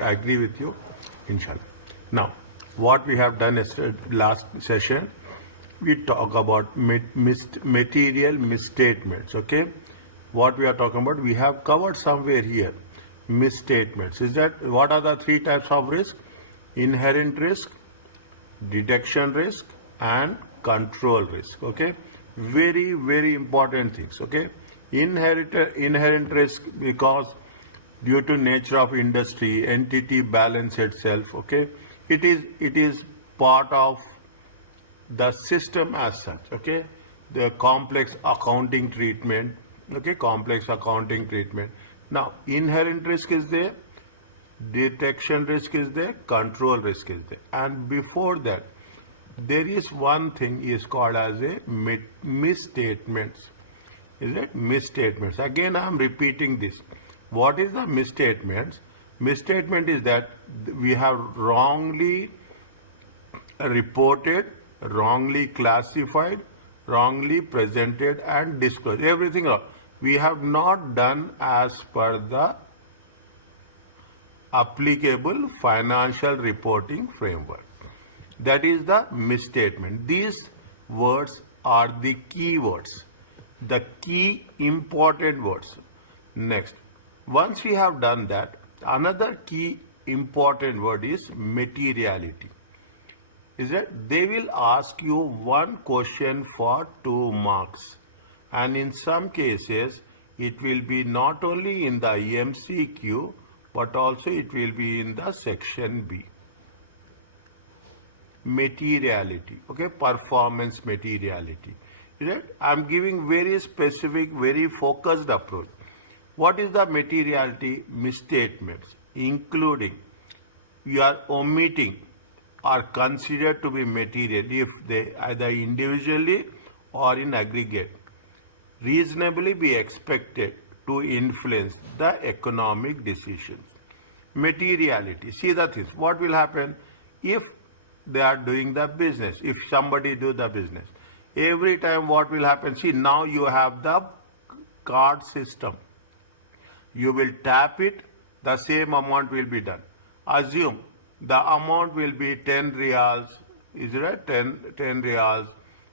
agree with you, inshallah. Now, what we have done is last session, we talk about material misstatements, okay? What we are talking about, we have covered somewhere here, misstatements. Is that, what are the three types of risk? Inherent risk, detection risk, and control risk, okay? Very, very important things, okay? Inherent risk, because due to nature of industry, entity balance itself, okay? It is part of the system as such, okay? The complex accounting treatment, okay? Complex accounting treatment. Now, inherent risk is there, detection risk is there, control risk is there. And before that, there is one thing is called as a misstatements. Is it? Misstatements. Again, I am repeating this. What is the misstatements? Misstatement is that we have wrongly reported, wrongly classified, wrongly presented and disclosed. Everything wrong. We have not done as per the applicable financial reporting framework. That is the misstatement. These words are the key words, the key important words. Next, once we have done that, another key important word is materiality. Is that they will ask you one question for 2 marks, and in some cases it will be not only in the MCQ but also it will be in the section B. Materiality, okay? Performance materiality. Right? I am giving very specific, very focused approach. What is the materiality? Misstatements, including you are omitting, are considered to be material if they either individually or in aggregate reasonably be expected to influence the economic decisions. Materiality. See the things. What will happen if they are doing the business? If somebody do the business, every time what will happen? See, now you have the card system. You will tap it, the same amount will be done. Assume the amount will be 10 reals, is it right? 10 reals,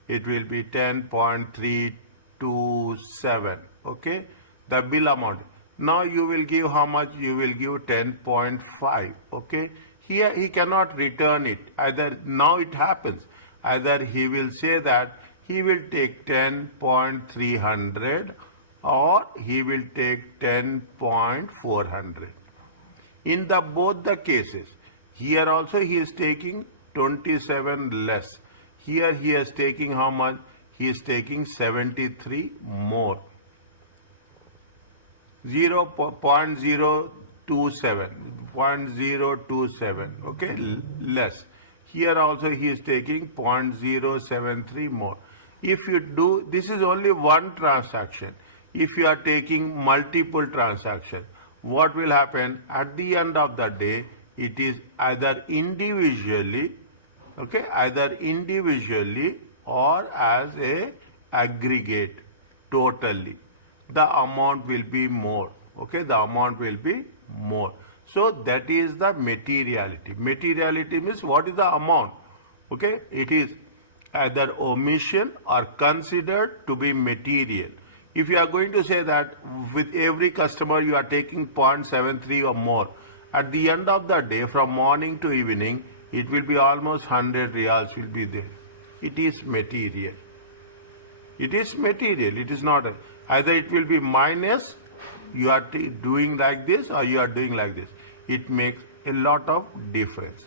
it will be 10.327, okay? The bill amount. Now you will give how much? You will give 10.5, okay? Here he cannot return it. Either now it happens, either he will say that he will take 10.300 or he will take 10.400. In the both the cases, here also he is taking 27 less. Here he is taking how much? He is taking 73 more. 0.027, okay, less. Here also he is taking 0.073 more. If you do, this is only one transaction. If you are taking multiple transactions, what will happen? At the end of the day, it is either individually, okay, either individually or as a aggregate, totally. The amount will be more, okay, the amount will be more. So that is the materiality. Materiality means what is the amount, okay? It is either omission or considered to be material. If you are going to say that with every customer you are taking 0.73 or more, at the end of the day, from morning to evening, it will be almost 100 reals will be there. It is material. It is material. It is not either it will be minus, you are doing like this or you are doing like this. It makes a lot of difference.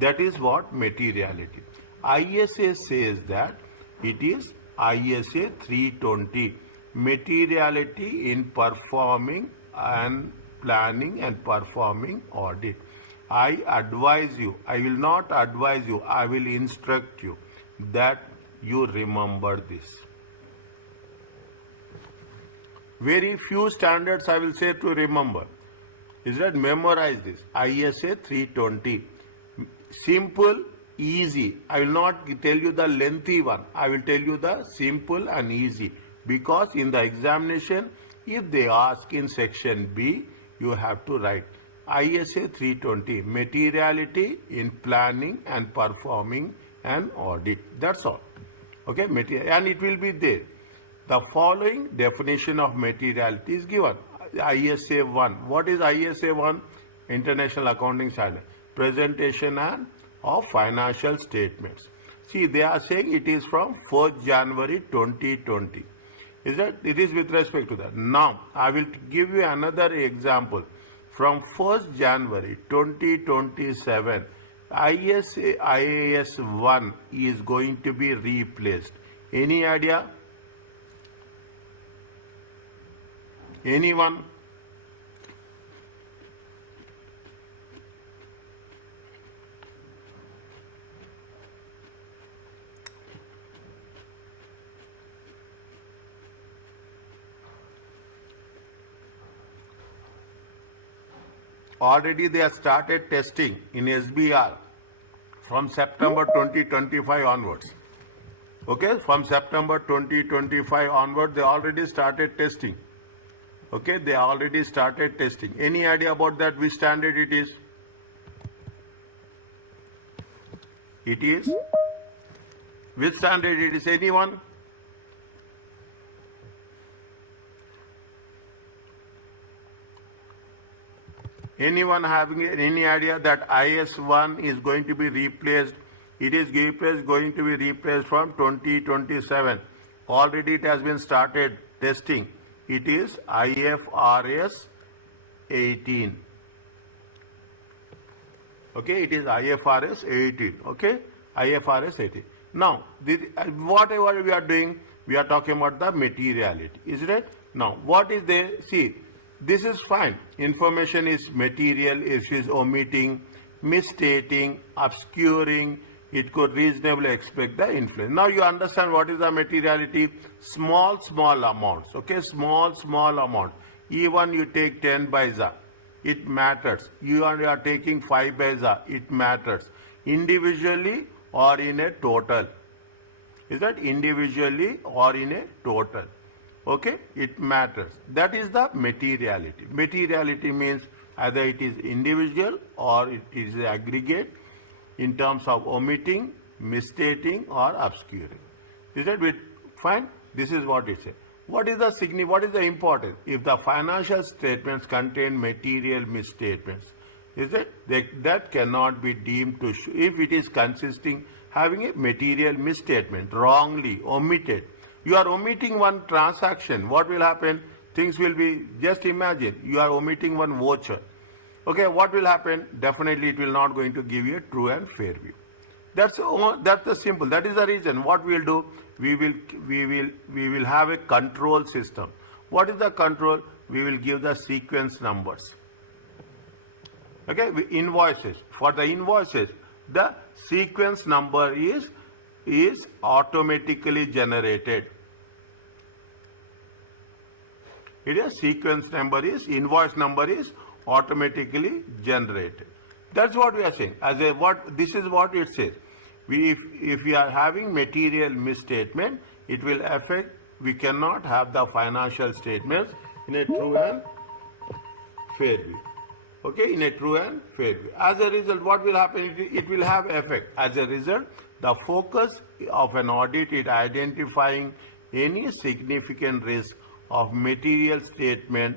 That is what materiality. ISA says that it is ISA 320. Materiality in performing and planning and performing audit. I advise you, I will not advise you, I will instruct you that you remember this. Very few standards I will say to remember. Is that memorize this. ISA 320. Simple, easy. I will not tell you the lengthy one. I will tell you the simple and easy. Because in the examination, if they ask in section B, you have to write. ISA 320, materiality in planning and performing an audit. That's all. Okay, and it will be there. The following definition of materiality is given. ISA 1. What is ISA 1? International Accounting Standard. Presentation of financial statements. See, they are saying it is from 1st January 2020. Is that? It is with respect to that. Now, I will give you another example. From 1st January 2027, IAS 1 is going to be replaced. Any idea? Anyone? Already they have started testing in SBR from September 2025 onwards. Okay, from September 2025 onward, they already started testing. Okay, they already started testing. Any idea about that? Which standard it is? It is? Which standard it is? Anyone? Anyone having any idea that IS1 is going to be replaced? It is going to be replaced from 2027. Already it has been started testing. It is IFRS 18. Okay, it is IFRS 18. Okay, IFRS 18. Now, whatever we are doing, we are talking about the materiality. Is it? Now, what is there? See, this is fine. Information is material. If she is omitting, misstating, obscuring, it could reasonably expect the influence. Now you understand what is the materiality? Small amounts. Okay, small amount. Even you take 10 paisa, it matters. You are taking 5 paisa, it matters. Individually or in a total. Is that individually or in a total? Okay, it matters. That is the materiality. Materiality means either it is individual or it is aggregate in terms of omitting, misstating or obscuring. Is that fine? This is what it says. What is the importance? If the financial statements contain material misstatements, is it? That cannot be deemed to show. If it is having a material misstatement, wrongly omitted, you are omitting one transaction, what will happen? Things will be, just imagine, you are omitting one voucher. Okay, what will happen? Definitely it will not going to give you a true and fair view. That's the simple. That is the reason. What we will do? We will have a control system. What is the control? We will give the sequence numbers. Okay, invoices. For the invoices, the sequence number is automatically generated. It is sequence number is, invoice number is automatically generated. That's what we are saying. This is what it says. If we are having material misstatement, it will affect, we cannot have the financial statements in a true and fair view. Okay, in a true and fair view. As a result, what will happen? It will have effect. As a result, the focus of an audit is identifying any significant risk of material statement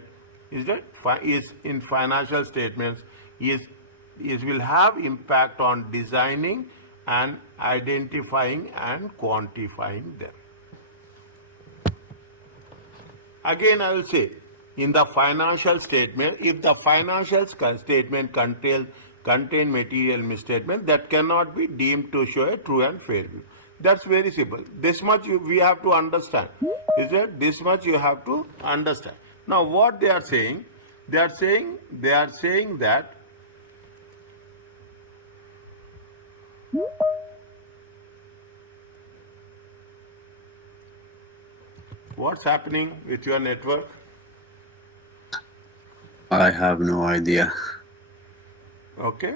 is in financial statements will have impact on designing and identifying and quantifying them. Again, I will say, in the financial statement, if the financial statement contain material misstatement, that cannot be deemed to show a true and fair view. That's very simple. This much we have to understand. Is it? This much you have to understand. Now, what they are saying? They are saying that what's happening with your network? I have no idea. Okay.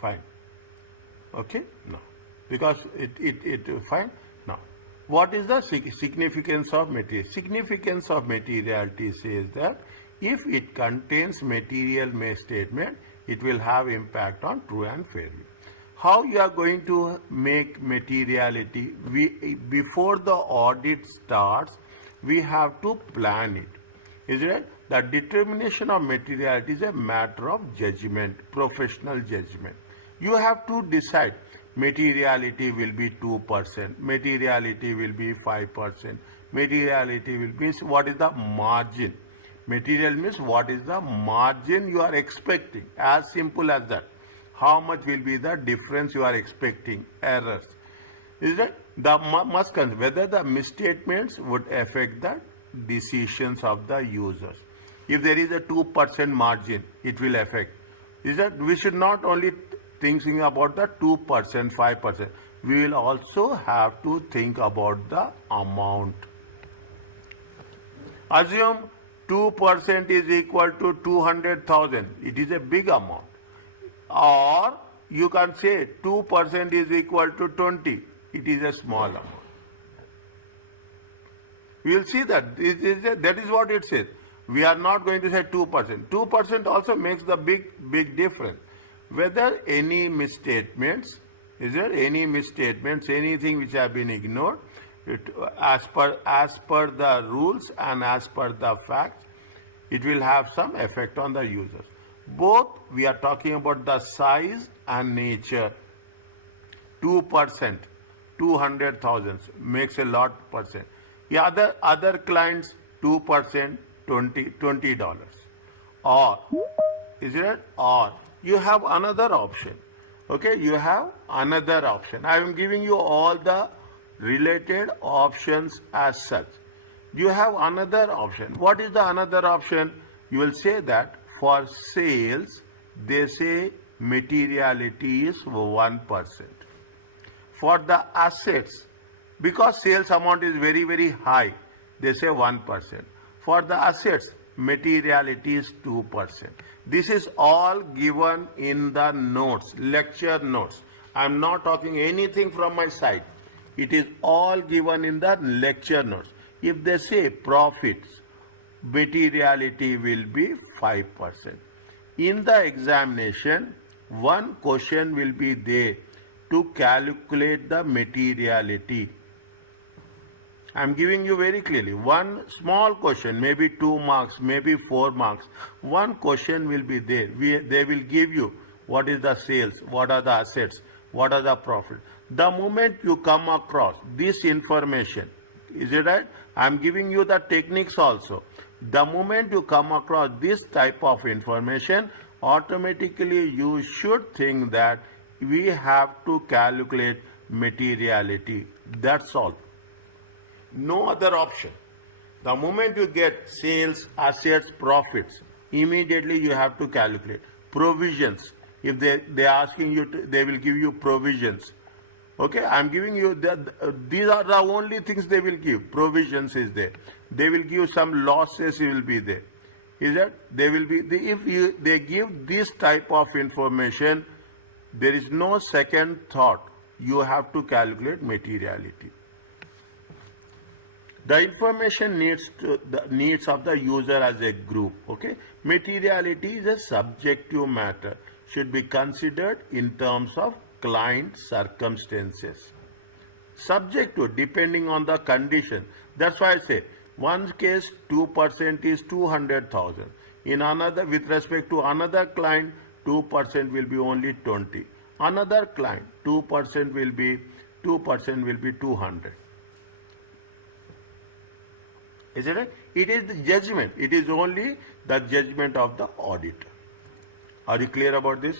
Fine. Okay. No. Because it fine. Now, what is the significance of material? Significance of materiality says that If it contains material misstatement, it will have impact on true and fair view. How you are going to make materiality? Before the audit starts, we have to plan it. Is it? The determination of materiality is a matter of judgment, professional judgment. You have to decide materiality will be 2%, materiality will be 5%, materiality will be, what is the margin? Material means what is the margin you are expecting, as simple as that. How much will be the difference you are expecting, errors. Is it? The must consider whether the misstatements would affect the decisions of the users. If there is a 2% margin, it will affect. Is that we should not only thinking about the 2%, 5%. We will also have to think about the amount. Assume 2% is equal to 200,000. It is a big amount. Or you can say 2% is equal to 20. It is a small amount. We will see that. That is what it says. We are not going to say 2%. 2% also makes the big difference. Whether any misstatements, is there any misstatements, anything which have been ignored, as per the rules and as per the facts, it will have some effect on the users. Both we are talking about the size and nature. 2%, 200,000 makes a lot percent. The other clients 2%, $20. Or is it? Or you have another option. Okay, you have another option. I am giving you all the related options as such. You have another option. What is the another option? You will say that for sales, they say materiality is 1%. For the assets, because sales amount is very, very high, they say 1%. For the assets, materiality is 2%. This is all given in the notes, lecture notes. I am not talking anything from my side. It is all given in the lecture notes. If they say profits, materiality will be 5%. In the examination, one question will be there to calculate the materiality. I am giving you very clearly. One small question, maybe 2 marks, maybe 4 marks. One question will be there. They will give you what is the sales, what are the assets, what are the profits. The moment you come across this information, is it right? I am giving you the techniques also. The moment you come across this type of information, automatically you should think that we have to calculate materiality. That's all. No other option. The moment you get sales, assets, profits, immediately you have to calculate. Provisions. If they are asking you, they will give you provisions. Okay, I am giving you these are the only things they will give. Provisions is there. They will give some losses. Will be there. Is that they will be if they give this type of information, there is no second thought. You have to calculate materiality. The information needs of the user as a group. Okay, materiality is a subjective matter. Should be considered in terms of client circumstances. Subjective, depending on the condition. That's why I say one case 2% is 200,000. In another, with respect to another client, 2% will be only 20. Another client, 2% will be 200. Is it right? It is the judgment. It is only the judgment of the auditor. Are you clear about this?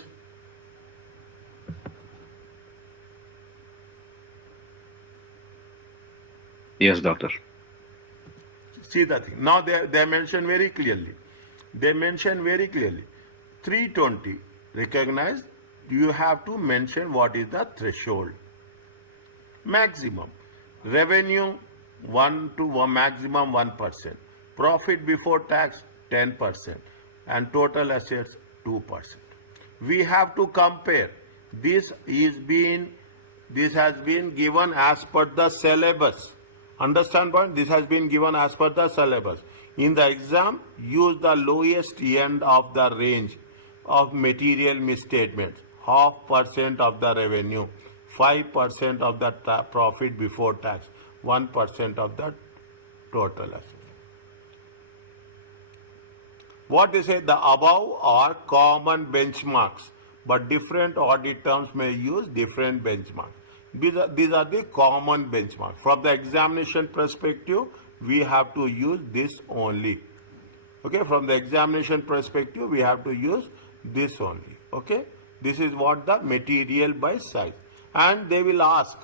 Yes, doctor. See the thing. Now they mention very clearly. They mention very clearly. 320. Recognize. You have to mention what is the threshold. Maximum. Revenue 1 to maximum 1%. Profit before tax 10%. And total assets 2%. We have to compare. This has been given as per the syllabus. Understand point? This has been given as per the syllabus. In the exam, use the lowest end of the range of material misstatements, 0.5% of the revenue, 5% of the profit before tax, 1% of the total assets. What they say, the above are common benchmarks, but different audit terms may use different benchmarks. These are the common benchmarks. From the examination perspective, we have to use this only. Okay, from the examination perspective, we have to use this only. Okay, this is what the material by size. And they will ask,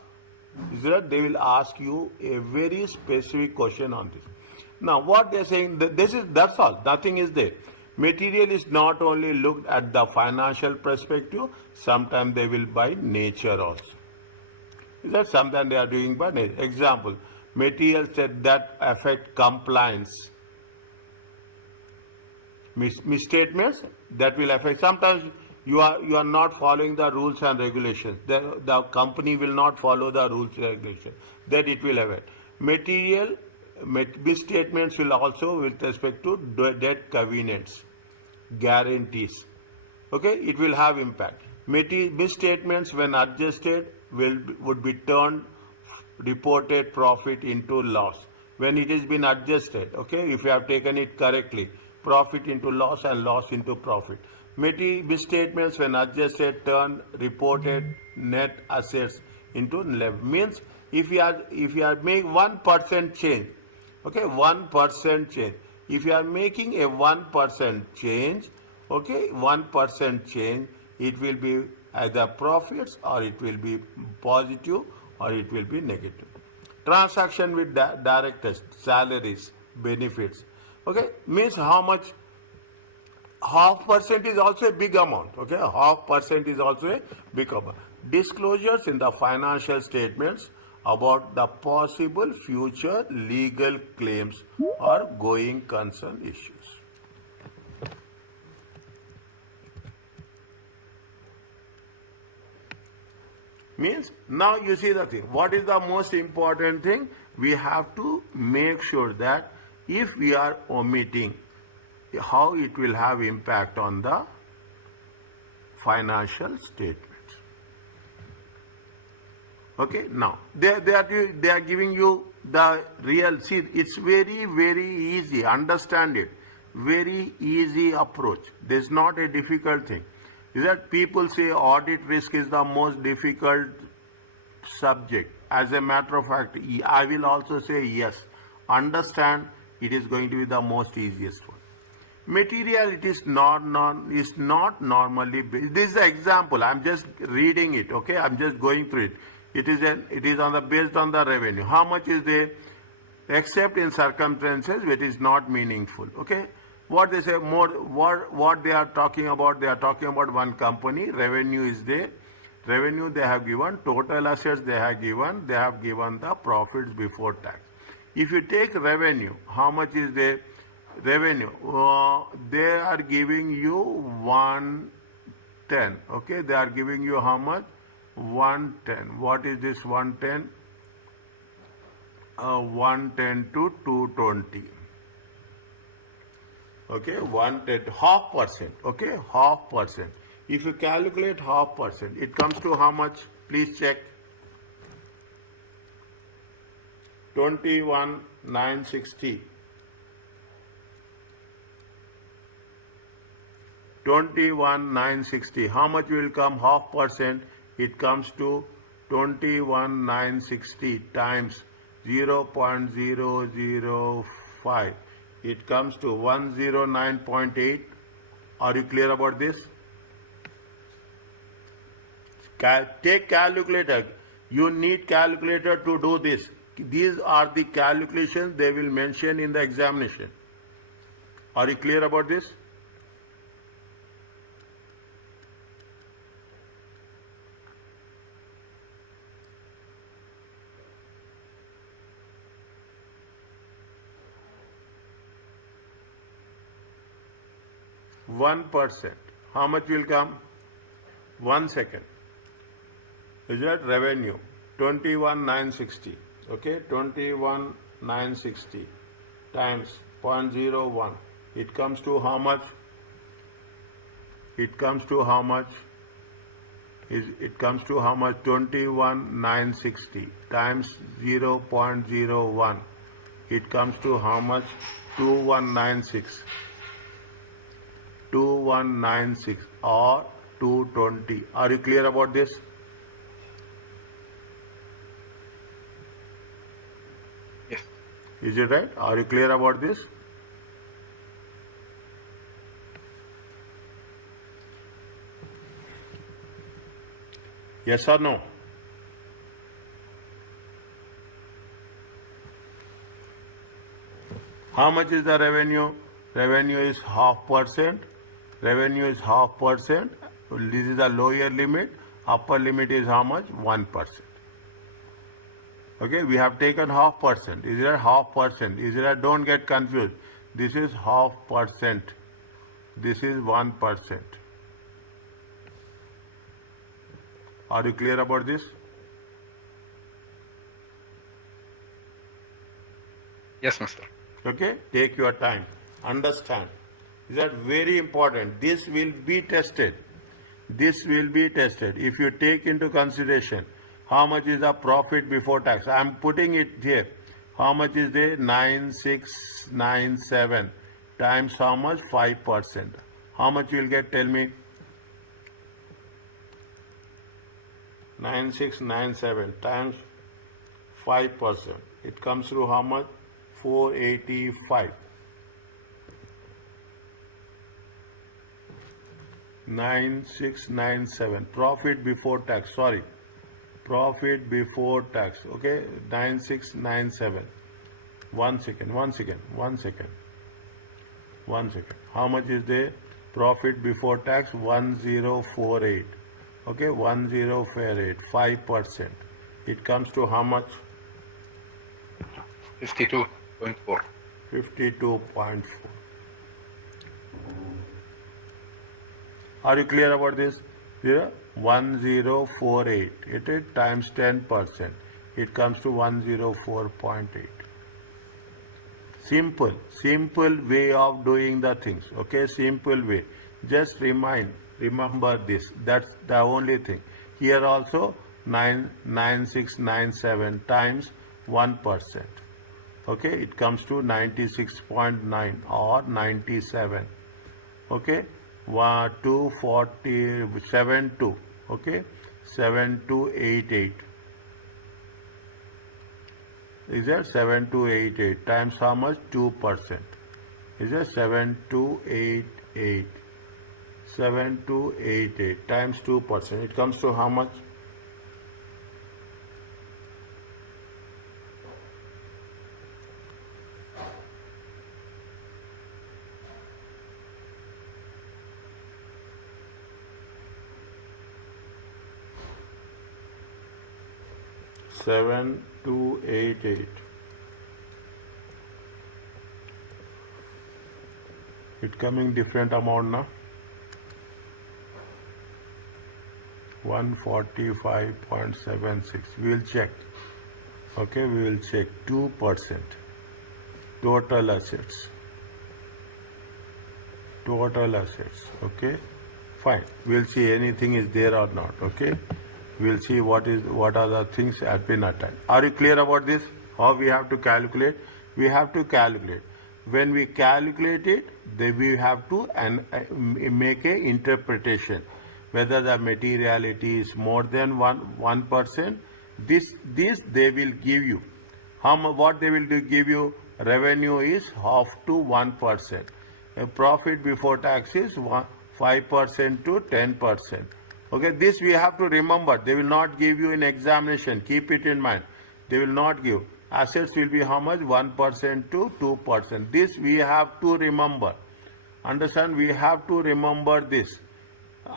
is that they will ask you a very specific question on this. Now, what they are saying, that's all, nothing is there. Material is not only looked at the financial perspective, sometimes they will by nature also. Is that sometimes they are doing by nature? Example, materials that affect compliance. Misstatements that will affect, sometimes you are not following the rules and regulations. The company will not follow the rules and regulations. That it will affect. Misstatements will also with respect to debt covenants, guarantees. Okay, it will have impact. Misstatements when adjusted would be turned reported profit into loss. When it has been adjusted, okay, if you have taken it correctly, profit into loss and loss into profit. Misstatements when adjusted turn reported net assets into level. Means if you are making 1% change, okay, 1% change. If you are making a 1% change, okay, 1% change, it will be either profits or it will be positive or it will be negative. Transaction with directors, salaries, benefits. Okay, means how much? 0.5% is also a big amount. Okay, 0.5% is also a big amount. Disclosures in the financial statements about the possible future legal claims or going concern issues. Means now you see the thing. What is the most important thing? We have to make sure that if we are omitting, how it will have impact on the financial statements. Okay, now they are giving you the real. See, it's very easy. Understand it. Very easy approach. There's not a difficult thing. Is that people say audit risk is the most difficult subject. As a matter of fact, I will also say yes. Understand, it is going to be the most easiest one. Material, it is not normally. This is the example. I'm just reading it. Okay, I'm just going through it. It is based on the revenue. How much is there? Except in circumstances which is not meaningful. Okay. What they say what they are talking about, they are talking about one company, revenue is there, revenue they have given, total assets they have given the profits before tax. If you take revenue, how much is there? Revenue, they are giving you 110, okay, they are giving you how much? 110. What is this 110? 110 to 220. Okay, 110, 0.5%, okay, 0.5%. If you calculate 0.5%, it comes to how much? Please check. 21,960. 21,960. How much will come? 0.5%. It comes to 21,960 times 0.005. It comes to 109.8. Are you clear about this? Take calculator. You need calculator to do this. These are the calculations they will mention in the examination. Are you clear about this? %. How much will come? 1 second. Is that revenue? 21,960. Okay, 21,960 times 0.01. It comes to how much? It comes to how much? It comes to how much? 21,960 times 0.01. It comes to how much? 2196. 2196 or 220. Are you clear about this? Yes. Is it right? Are you clear about this? Yes or no? How much is the revenue? Revenue is 0.5%. Revenue is 0.5%. This is the lower limit. Upper limit is how much? 1%. Okay, we have taken 0.5%. Is it 0.5%? Is it? Don't get confused. This is 0.5%. This is 1%. Are you clear about this? Yes, master. Okay, take your time. Understand. Is that very important? This will be tested. This will be tested. If you take into consideration how much is the profit before tax, I am putting it here. How much is there? 9697 times how much? 5%. How much you will get? Tell me. 9697 times 5%. It comes through how much? 485. 9697. Profit before tax. Sorry. Profit before tax. Okay. 9697. One second. How much is there? Profit before tax 1048. Okay, 1048, 5%. It comes to how much? 52.4. 52.4. Are you clear about this? Here, 1048. It is times 10%. It comes to 104.8. Simple way of doing the things. Okay, simple way. Just remember this. That's the only thing. Here also 9697 times 1%. Okay, it comes to 96.9 or 97. Okay, 247.2. Okay, 7288. Is that 7288 times how much? 2%. Is that 7288? 7288 times 2%. It comes to how much? $7,288. It coming different amount now. 145.76. We will check. Okay, we will check 2%. Total assets. Okay, fine. We'll see anything is there or not. Okay. We'll see what are the things have been attacked. Are you clear about this? How we have to calculate? We have to calculate. When we calculate it, then we have to make a interpretation. Whether the materiality is more than 1%, this they will give you. What they will give you? Revenue is half to 1%. Profit before tax is 5% to 10%. Okay, this we have to remember. They will not give you in examination. Keep it in mind. They will not give. Assets will be how much? 1% to 2%. This we have to remember. Understand? We have to remember this.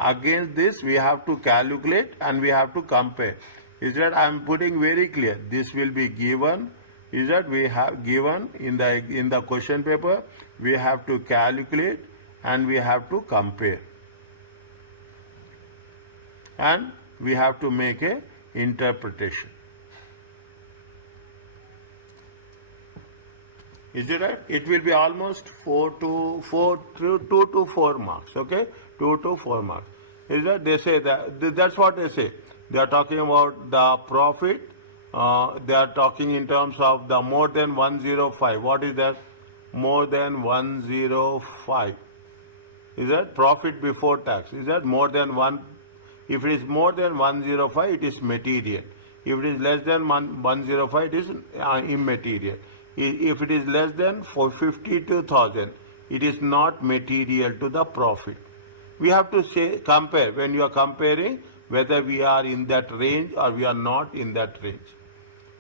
Against this, we have to calculate and we have to compare. Is that I am putting very clear? This will be given. Is that we have given in the question paper? We have to calculate and we have to compare. And we have to make a interpretation. Is it right? It will be almost 2 to 4 marks. Okay, 2 to 4 marks. Is that they say that's what they say. They are talking about the profit. They are talking in terms of the more than 105. What is that? More than 105. Is that profit before tax? Is that more than one? If it is more than 105, it is material. If it is less than 105, it is immaterial. If it is less than 52,000, it is not material to the profit. We have to say compare when you are comparing whether we are in that range or we are not in that range.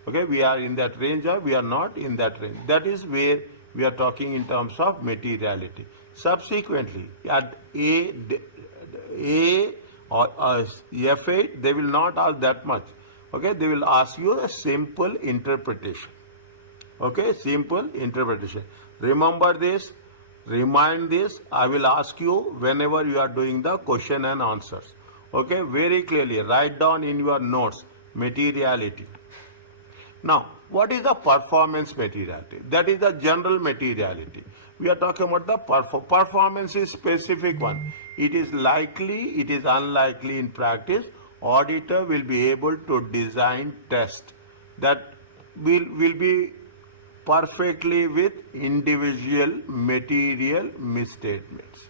Okay, we are in that range or we are not in that range. That is where we are talking in terms of materiality. Subsequently, at A or F8, they will not ask that much. Okay, they will ask you a simple interpretation. Okay, simple interpretation. Remember this, remind this. I will ask you whenever you are doing the question and answers. Okay, very clearly, write down in your notes, materiality. Now, what is the performance materiality? That is the general materiality. We are talking about the performance is specific one. It is likely, it is unlikely in practice. Auditor will be able to design test that will be perfectly with individual material misstatements.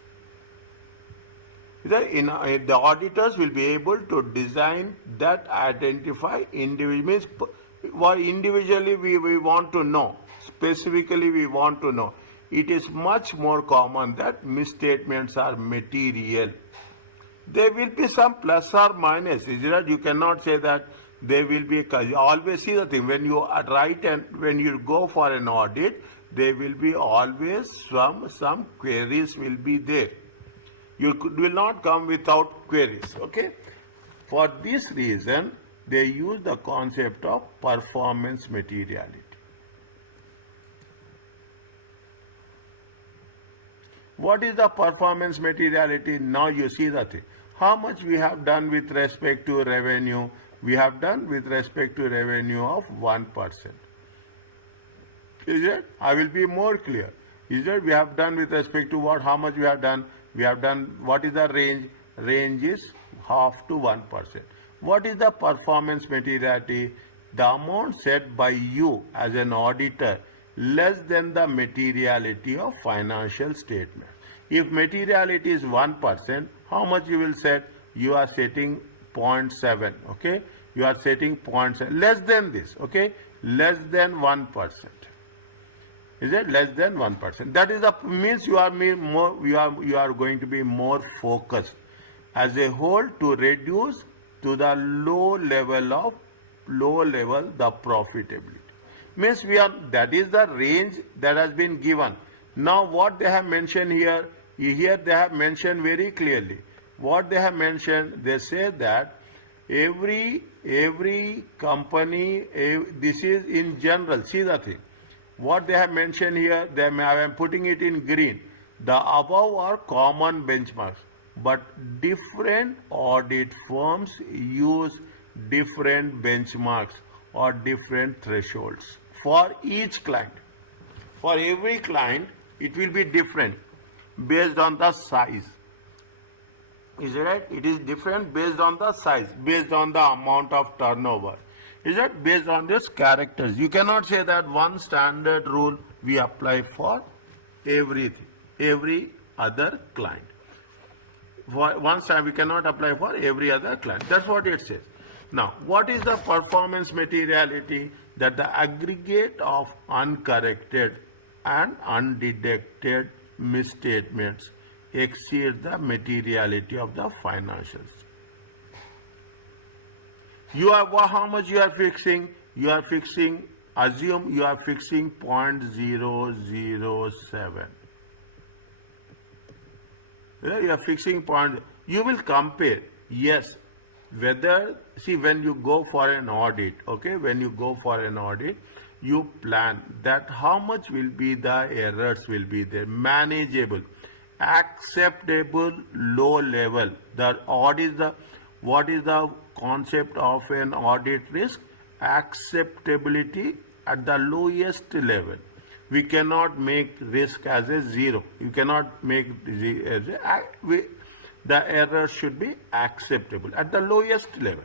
The auditors will be able to design that identify individual means what individually we want to know, specifically we want to know. It is much more common that misstatements are material. There will be some plus or minus. Is that you cannot say that there will be. You always see the thing when you write and when you go for an audit, there will be always some queries will be there. You will not come without queries. Okay. For this reason, they use the concept of performance materiality. What is the performance materiality? Now you see the thing. How much we have done with respect to revenue? We have done with respect to revenue of 1%. Is it? I will be more clear. Is it? We have done with respect to what? How much we have done? We have done, what is the range? Range is 0.5 to 1%. What is the performance materiality? The amount set by you as an auditor less than the materiality of financial statement. If materiality is 1%, how much you will set? You are setting 0.7, okay? You are setting 0.7, less than this, okay? Less than 1%. Is it less than 1%? That is the means you are more. You are going to be more focused as a whole to reduce to the low level the profitability. Means that is the range that has been given. Now what they have mentioned here they have mentioned very clearly. What they have mentioned, they say that every company, this is in general. See the thing. What they have mentioned here, I am putting it in green. The above are common benchmarks, but different audit firms use different benchmarks or different thresholds for each client. For every client, it will be different based on the size. Is it right? It is different based on the size, based on the amount of turnover. Is it based on these characters? You cannot say that one standard rule we apply for everything, every other client. For one time we cannot apply for every other client. That's what it says. Now, what is the performance materiality? That the aggregate of uncorrected and undetected misstatements exceeds the materiality of the financials. You are how much you are fixing? You are fixing. Assume you are fixing 0.007. You are fixing point. You will compare. Yes. Whether, see, when you go for an audit, okay, when you go for an audit, you plan that how much will be the errors will be there, manageable, acceptable, low level. What is the concept of an audit risk? Acceptability at the lowest level. We cannot make risk as a zero. You cannot make the error should be acceptable at the lowest level.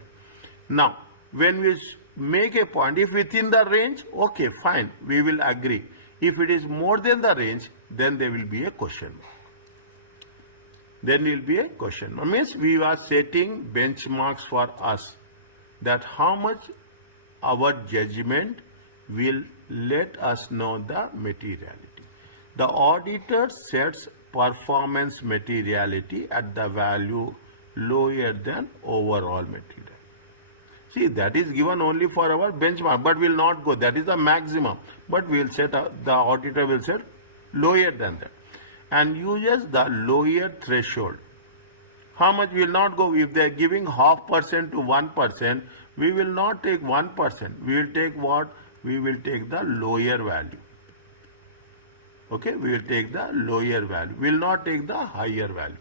Now, when we make a point, if within the range, okay, fine, we will agree. If it is more than the range, then there will be a question mark. Then will be a question mark. Means we are setting benchmarks for us, that how much our judgment will let us know the materiality. The auditor sets performance materiality at the value lower than overall materiality. See, that is given only for our benchmark, but will not go. That is the maximum. But we will set, the auditor will set lower than that, and uses the lower threshold. How much will not go? If they are giving 0.5% to 1%, we will not take 1%. We will take what? We will take the lower value. Okay, we will take the lower value. We will not take the higher value.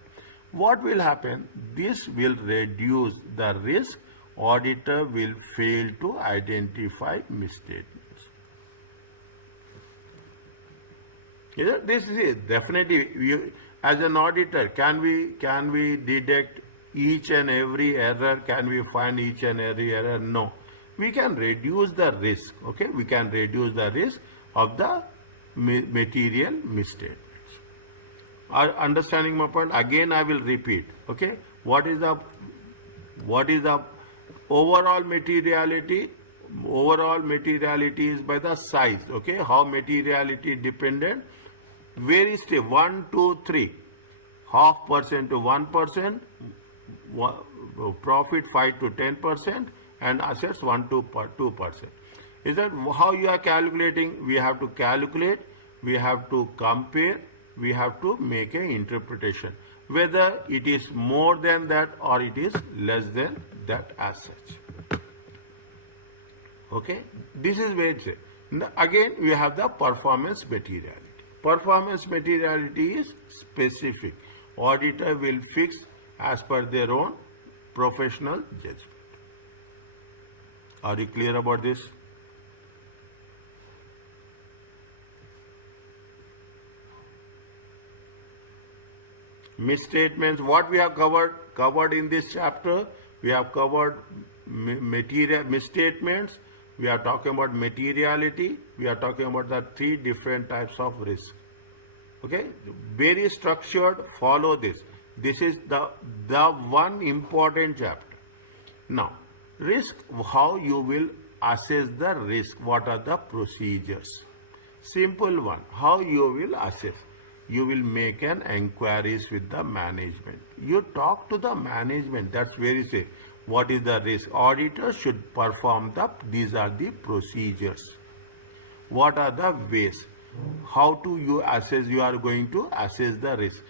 What will happen? This will reduce the risk. Auditor will fail to identify misstatements. This is it. Definitely, as an auditor, can we detect each and every error? Can we find each and every error? No. We can reduce the risk. Okay, we can reduce the risk of the material misstatements. Are understanding my point? Again, I will repeat. Okay, what is the overall materiality? Overall materiality is by the size. Okay, how materiality dependent? Very stable. 1, 2, 3. 0.5% to 1%. Profit 5 to 10%, and assets 1 to 2%. Is that how you are calculating? We have to calculate. We have to compare. We have to make an interpretation whether it is more than that or it is less than that as such. Okay, this is where it's again we have the performance materiality. Performance materiality is specific. Auditor will fix as per their own professional judgment. Are you clear about this? Misstatements, what we have covered in this chapter, we have covered misstatements, we are talking about materiality, we are talking about the 3 different types of risk. Okay, very structured, follow this. This is the one important chapter. Now, risk, how you will assess the risk, what are the procedures? Simple one, how you will assess. You will make an inquiries with the management. You talk to the management, that's very safe. What is the risk? Auditor should perform these are the procedures. What are the ways? How do you assess? You are going to assess the risk.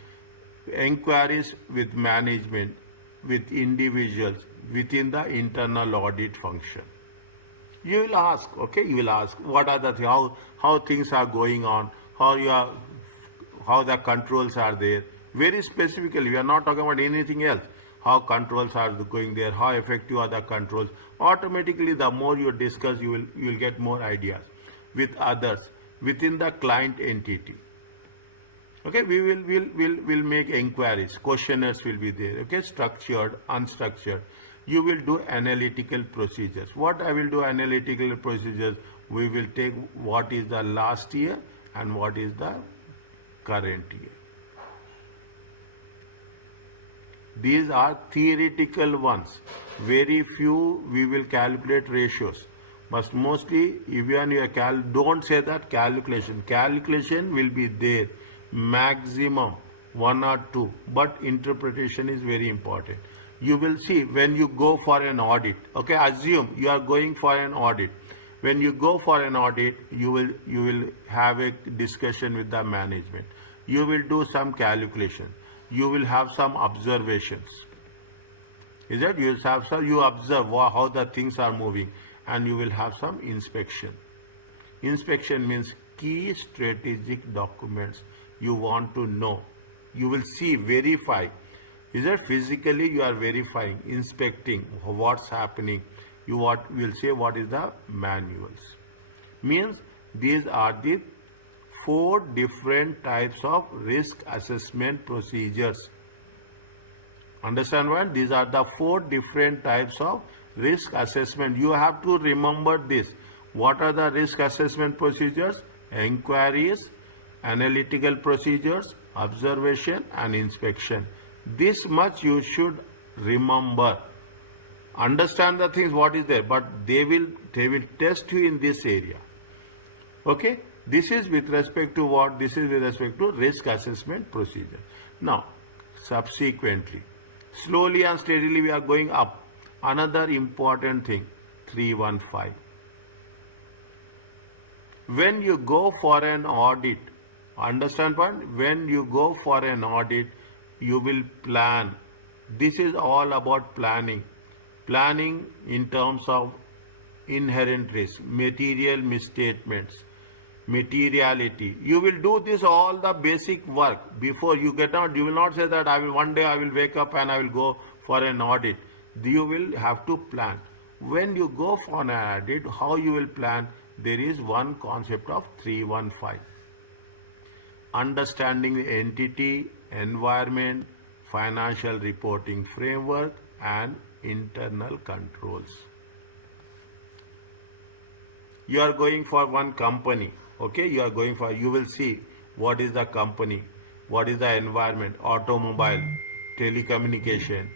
Inquiries with management, with individuals, within the internal audit function. You will ask, okay, you will ask, what are the, how things are going on, how the controls are there. Very specifically, we are not talking about anything else. How controls are going there, how effective are the controls. Automatically, the more you discuss, you will get more ideas with others within the client entity. Okay, we'll make inquiries. Questionnaires will be there. Okay, structured, unstructured. You will do analytical procedures. What I will do analytical procedures? We will take what is the last year and what is the current year. These are theoretical ones. Very few we will calculate ratios. But mostly, even you don't say that calculation. Calculation will be there. Maximum 1 or 2. But interpretation is very important. You will see when you go for an audit. Okay, assume you are going for an audit. When you go for an audit, you will have a discussion with the management. You will do some calculation. You will have some observations. Is that you have some? You observe how the things are moving, and you will have some inspection. Inspection means key strategic documents you want to know. You will see, verify. Is that physically you are verifying, inspecting what's happening. You will say what is the manuals. Means these are the 4 different types of risk assessment procedures. Understand what? These are the 4 different types of risk assessment. You have to remember this. What are the risk assessment procedures? Inquiries, analytical procedures, observation and inspection. This much you should remember. Understand the things what is there, but they will test you in this area. Okay? This is with respect to what? This is with respect to risk assessment procedure. Now, subsequently, slowly and steadily we are going up. Another important thing, 315. When you go for an audit, understand point? When you go for an audit, you will plan. This is all about planning. Planning in terms of inherent risk, material misstatements, materiality. You will do this all the basic work before you get out. You will not say that one day I will wake up and I will go for an audit. You will have to plan. When you go for an audit, how you will plan? There is one concept of 315. Understanding the entity, environment, financial reporting framework and internal controls. You are going for one company, okay? You will see what is the company, what is the environment, automobile, telecommunication,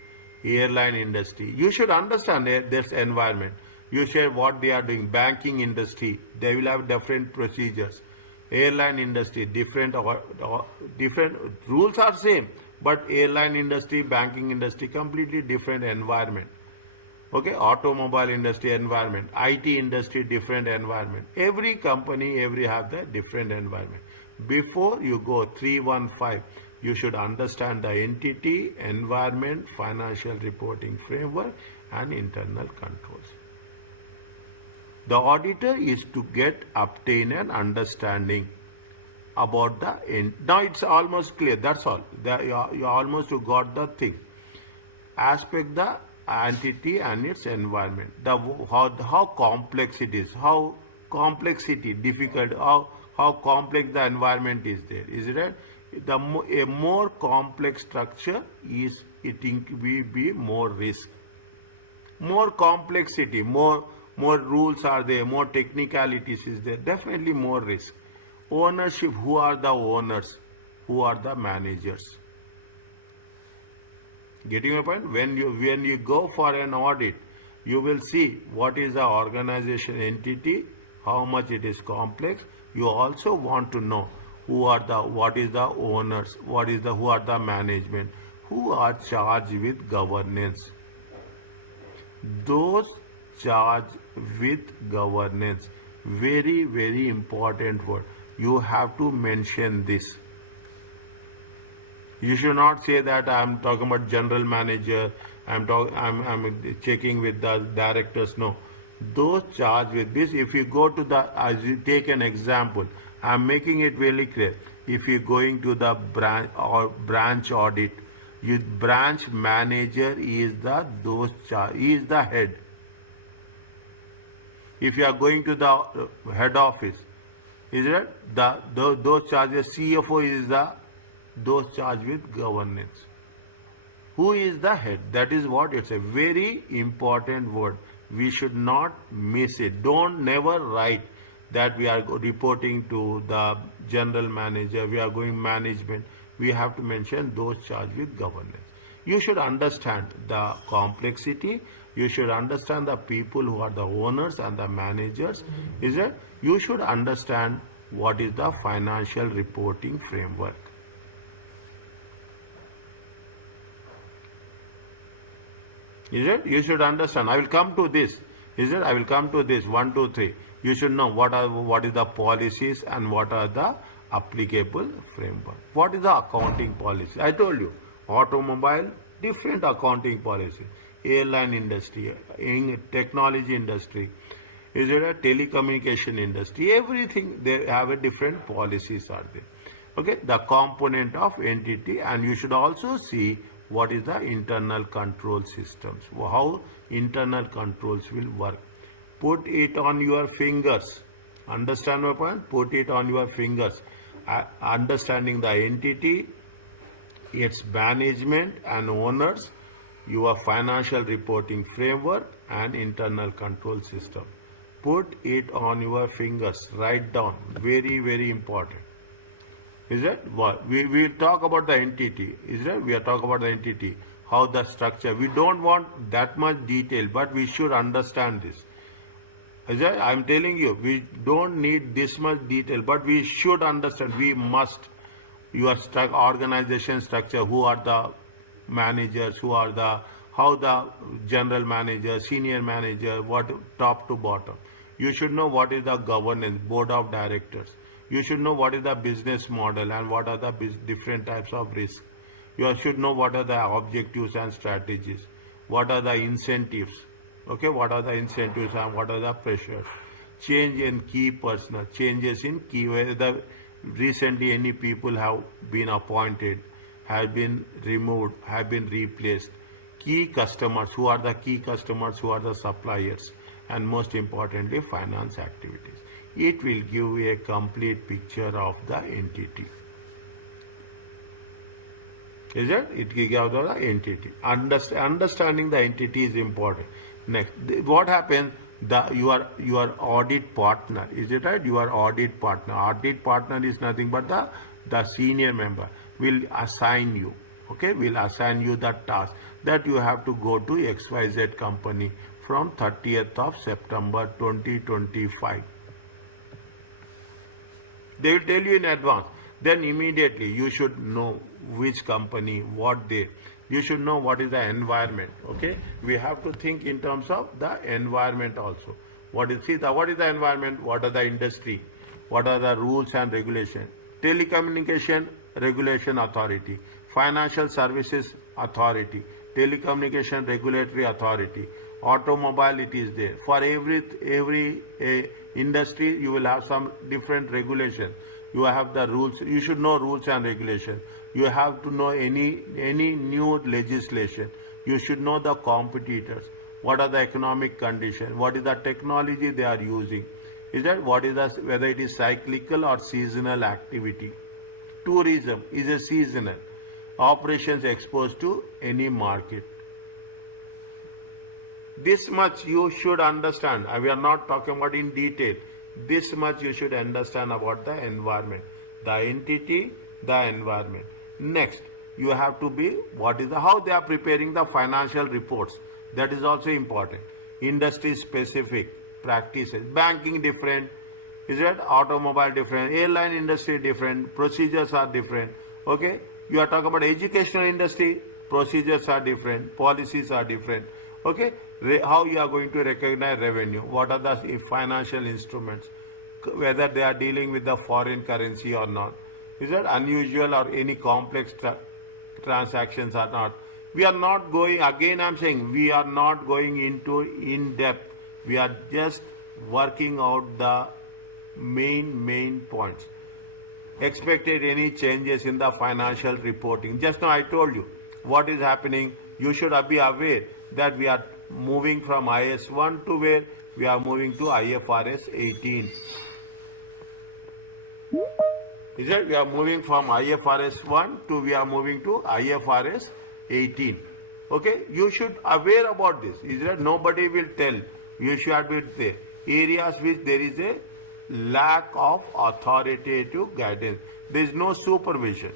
airline industry. You should understand this environment. You share what they are doing. Banking industry, they will have different procedures. Airline industry, different rules are same, but airline industry, banking industry, completely different environment. Okay, automobile industry environment, IT industry, different environment. Every company, have the different environment. Before you go 315, you should understand the entity, environment, financial reporting framework and internal controls. The auditor is to obtain an understanding about the end. Now it's almost clear, that's all. You almost got the thing. Aspect the entity and its environment. How complex it is, how complexity, difficult, how complex the environment is there. Is it right? A more complex structure is, it will be more risk. More complexity, more rules are there, more technicalities is there, definitely more risk. Ownership, who are the owners? Who are the managers? Getting my point? When you go for an audit, you will see what is the organization entity, how much it is complex. You also want to know what is the owners, who are the management, who are charged with governance. Those charged with governance, very, very important word. You have to mention this. You should not say that I am talking about general manager, I'm checking with the directors. No. Those charged with this, if you go to as you take an example, I am making it really clear. If you are going to the branch audit, branch manager is the head. If you are going to the head office, is it those charges? CFO is those charged with governance. Who is the head? That is what it's a very important word. We should not miss it. Don't never write that we are reporting to the general manager, we are going management. We have to mention those charged with governance. You should understand the complexity. You should understand the people who are the owners and the managers. Is it? You should understand what is the financial reporting framework. Is it? You should understand. I will come to this. Is it? I will come to this. 1, 2, 3. You should know what is the policies and what are the applicable framework. What is the accounting policy? I told you. Automobile, different accounting policy. Airline industry, in technology industry, is it a telecommunication industry? Everything, they have a different policies are there. Okay, the component of entity, and you should also see what is the internal control systems, how internal controls will work. Put it on your fingers. Understand my point? Put it on your fingers. understanding the entity, its management and owners, your financial reporting framework and internal control system. Put it on your fingers, write down, very, very important. Is it? What? We will talk about the entity, is it? We are talking about the entity, how the structure. We don't want that much detail, but we should understand this. Is it? I'm telling you, we don't need this much detail, but we should understand, we must. Your organization structure, who are the managers, how the general manager, senior manager, what top to bottom. You should know what is the governance, board of directors. You should know what is the business model and what are the different types of risk. You should know what are the objectives and strategies. What are the incentives? Okay, what are the incentives and what are the pressures? Change in key personnel, changes in key, whether recently any people have been appointed, have been removed, have been replaced. Key customers, who are the key customers, who are the suppliers, and most importantly, finance activities. It will give you a complete picture of the entity. Is it? It will give the entity. Understanding the entity is important. Next, what happens? Your audit partner, is it right? Your audit partner. Audit partner is nothing but the senior member will assign you. Okay, will assign you the task that you have to go to XYZ company from 30th of September 2025. They will tell you in advance. Then immediately you should know which company, you should know what is the environment. Okay, we have to think in terms of the environment also. What is the environment? What are the industry? What are the rules and regulation? Telecommunication Regulation Authority, Financial Services Authority, Telecommunication Regulatory Authority, automobile, it is there. For every industry, you will have some different regulation. You have the rules. You should know rules and regulation. You have to know any new legislation. You should know the competitors. What are the economic conditions? What is the technology they are using? Is that whether it is cyclical or seasonal activity? Tourism is a seasonal. Operations exposed to any market. This much you should understand. We are not talking about in detail. This much you should understand about the environment, the entity, the environment. Next, you have to be how they are preparing the financial reports. That is also important. Industry specific practices. Banking different, is it? Automobile different, airline industry different, procedures are different. Okay, you are talking about educational industry, procedures are different, policies are different. Okay, how you are going to recognize revenue, what are the financial instruments, whether they are dealing with the foreign currency or not, is that unusual or any complex transactions or not. We are not going, again I am saying, we are not going into in depth. We are just working out the main points. Expected any changes in the financial reporting. Just now I told you what is happening. You should be aware that we are moving from IS 1 to where we are moving to IFRS 18. Is it? We are moving from IFRS 1 to we are moving to IFRS 18. Okay, you should aware about this. Is that nobody will tell. You should be there. Areas which there is a lack of authoritative guidance. There is no supervision.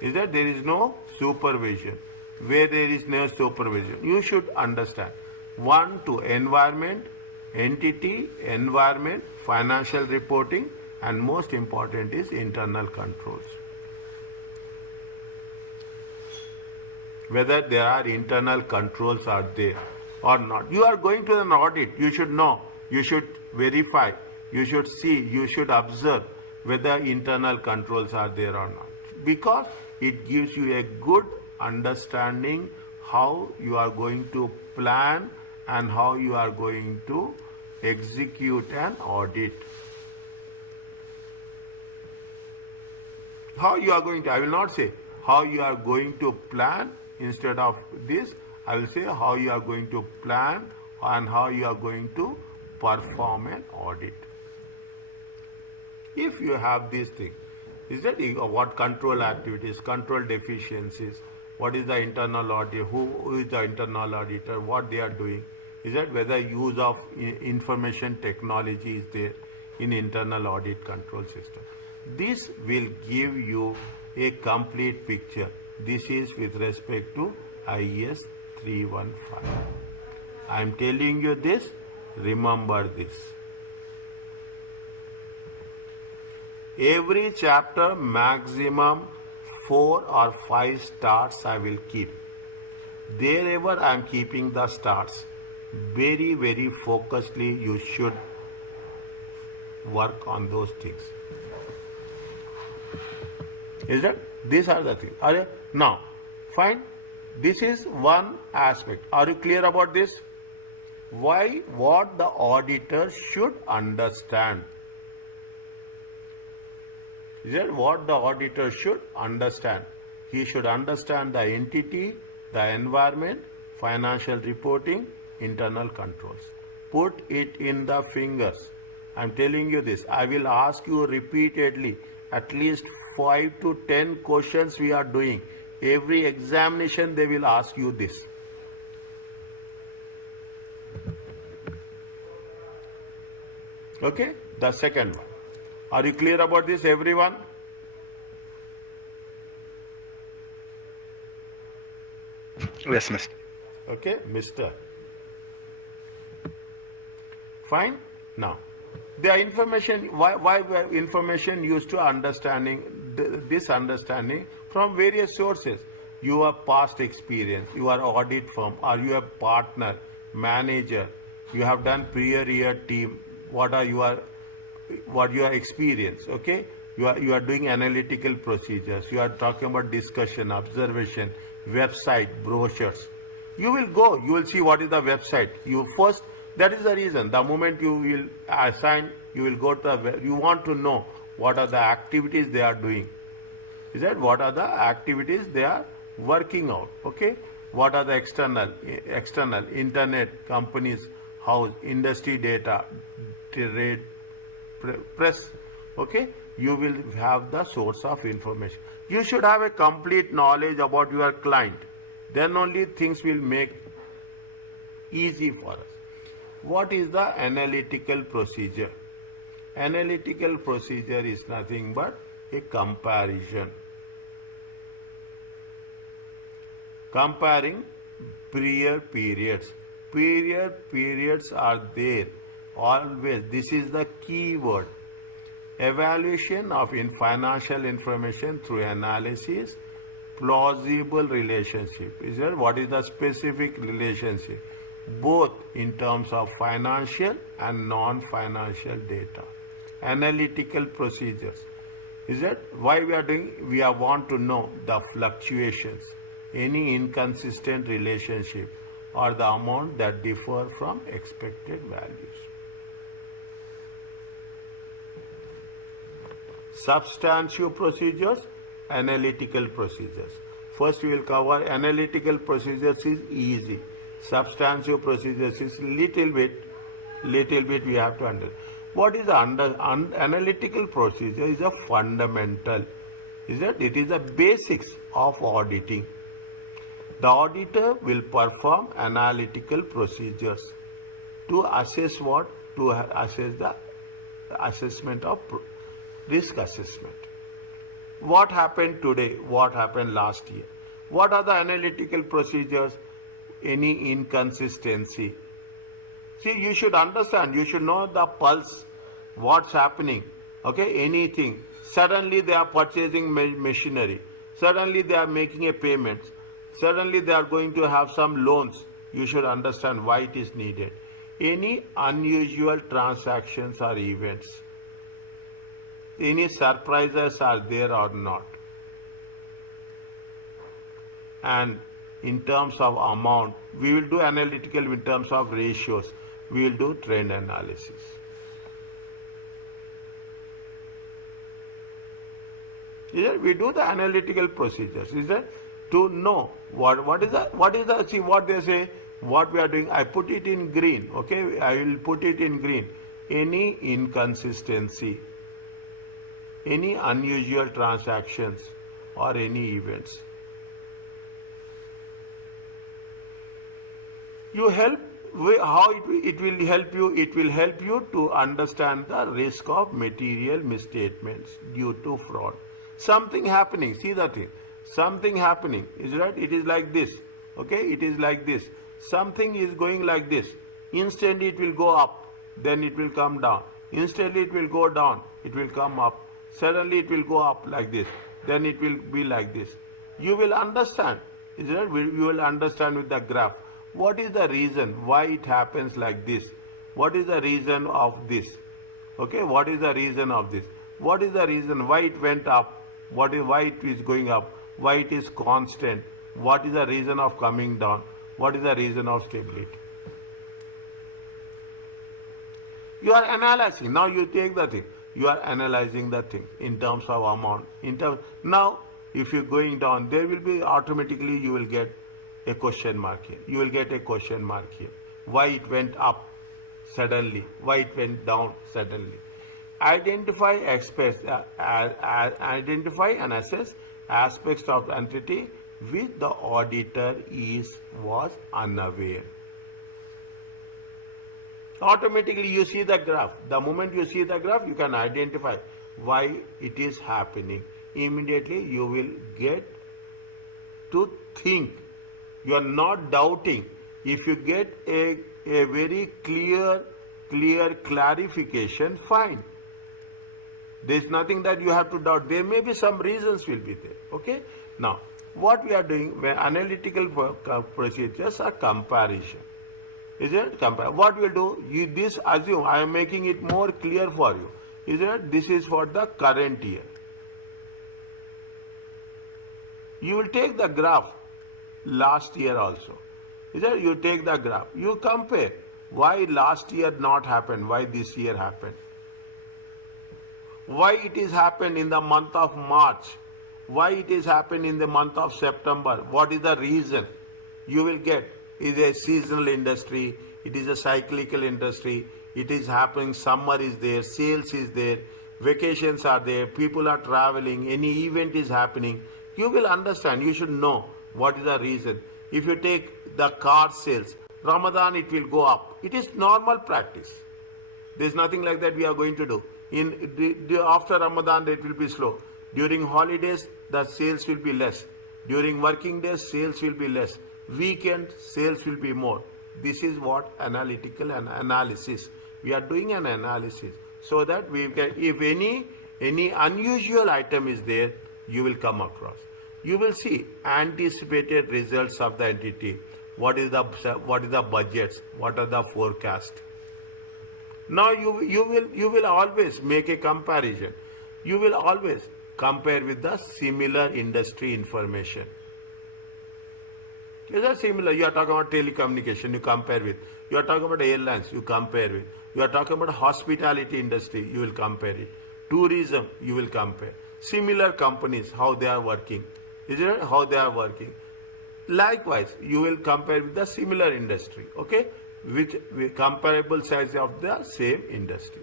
Is that there is no supervision? Where there is no supervision, you should understand. 1 to environment, entity, environment, financial reporting, and most important is internal controls. Whether there are internal controls are there or not. You are going to an audit, you should know, you should verify, you should see, you should observe whether internal controls are there or not. Because it gives you a good understanding how you are going to plan and how you are going to execute an audit. How you are going to, I will not say how you are going to plan. Instead of this, I will say how you are going to plan and how you are going to perform an audit. If you have these things, Is that what control activities, control deficiencies, what is the internal audit, who is the internal auditor, what they are doing, is that whether use of information technology is there in internal audit control system. This will give you a complete picture. This is with respect to IS 315. I am telling you this, remember this. Every chapter maximum 4 or 5 stars I will keep. Wherever I am keeping the stars, very, very focusedly you should work on those things. Is that? These are the things. Are you? Now, fine. This is one aspect. Are you clear about this? Why? What the auditor should understand. Is that what the auditor should understand? He should understand the entity, the environment, financial reporting, internal controls. Put it in the fingers. I am telling you this. I will ask you repeatedly, at least 5 to 10 questions we are doing. Every examination they will ask you this. Okay? The second one. Are you clear about this, everyone? Yes, Mr. Okay, Mr. Fine. Now, the information, why information used to understanding, this understanding from various sources. Your past experience, your audit firm, are you a partner, manager, you have done prior year team, what your experience, okay? You are doing analytical procedures, you are talking about discussion, observation, website, brochures. You will go, you will see what is the website. You first, that is the reason. The moment you will assign, you will go to the, you want to know what are the activities they are doing. Is that what are the activities they are working out, okay? What are the external, internet, companies, house, industry data, trade, press, okay? You will have the source of information. You should have a complete knowledge about your client. Then only things will make easy for us. What is the analytical procedure? Analytical procedure is nothing but a comparison. Comparing prior periods. Prior periods are there always. This is the key word. Evaluation of financial information through analysis, plausible relationship. Is there what is the specific relationship? Both in terms of financial and non-financial data. Analytical procedures. Is that why we are doing? We want to know the fluctuations, any inconsistent relationship, or the amount that differ from expected values. Substantive procedures, analytical procedures. First we will cover analytical procedures is easy. Substantive procedures is little bit we have to understand. What is the analytical procedure is a fundamental. Is that it is the basics of auditing. The auditor will perform analytical procedures to assess what? To assess the assessment of risk assessment. What happened today? What happened last year? What are the analytical procedures? Any inconsistency. See, you should understand, you should know the pulse, what's happening, okay, anything. Suddenly they are purchasing machinery. Suddenly they are making a payment. Suddenly they are going to have some loans. You should understand why it is needed. Any unusual transactions or events. Any surprises are there or not. And in terms of amount, we will do analytical in terms of ratios. We will do trend analysis. We do the analytical procedures. Is that to know what is the see what they say, what we are doing. I put it in green. Okay, I will put it in green. Any inconsistency. any unusual transactions or any events. You help, how it will help you? It will help you to understand the risk of material misstatements due to fraud. Something happening, see that thing, something happening, is right? It is like this, okay? It is like this. Something is going like this. Instantly it will go up, then it will come down. Instantly it will go down, it will come up. Suddenly it will go up like this, then it will be like this. You will understand, is right? You will understand with the graph. What is the reason why it happens like this? What is the reason of this? Okay, what is the reason of this? What is the reason why it went up? Why it is going up? Why it is constant? What is the reason of coming down? What is the reason of stability? You are analyzing. Now you take the thing. You are analyzing the thing in terms of amount. Now, if you're going down, there will be automatically you will get a question mark here. You will get a question mark here. Why it went up suddenly? Why it went down suddenly? Identify and assess aspects of the entity which the auditor was unaware. Automatically you see the graph. The moment you see the graph, you can identify why it is happening. Immediately you will get to think. You are not doubting. If you get a very clear clarification, fine. There is nothing that you have to doubt. There may be some reasons will be there. Okay. Now, what we are doing, when analytical procedures are comparison. Is it? What we'll do, this assume, I am making it more clear for you. Is it? This is for the current year. You will take the graph last year also. Is it? You take the graph. You compare. Why last year not happened? Why this year happened? Why it is happened in the month of March? Why it is happened in the month of September? What is the reason? You will get. It is a seasonal industry. It is a cyclical industry. It is happening. Summer is there. Sales is there. Vacations are there. People are traveling. Any event is happening. You will understand. You should know what is the reason. If you take the car sales, Ramadan it will go up. It is normal practice. There is nothing like that we are going to do. After Ramadan it will be slow. During holidays the sales will be less. During working days sales will be less. Weekend sales will be more. This is what analytical and analysis. We are doing an analysis so that we can, if any unusual item is there, you will come across. You will see anticipated results of the entity. What is the budgets? What are the forecasts? Now you will always make a comparison. You will always compare with the similar industry information. Is that similar? You are talking about telecommunication, you compare with. You are talking about airlines, you compare with. You are talking about hospitality industry, you will compare it. Tourism, you will compare. Similar companies, how they are working. Is it how they are working? Likewise, you will compare with the similar industry, okay? Which comparable size of the same industry.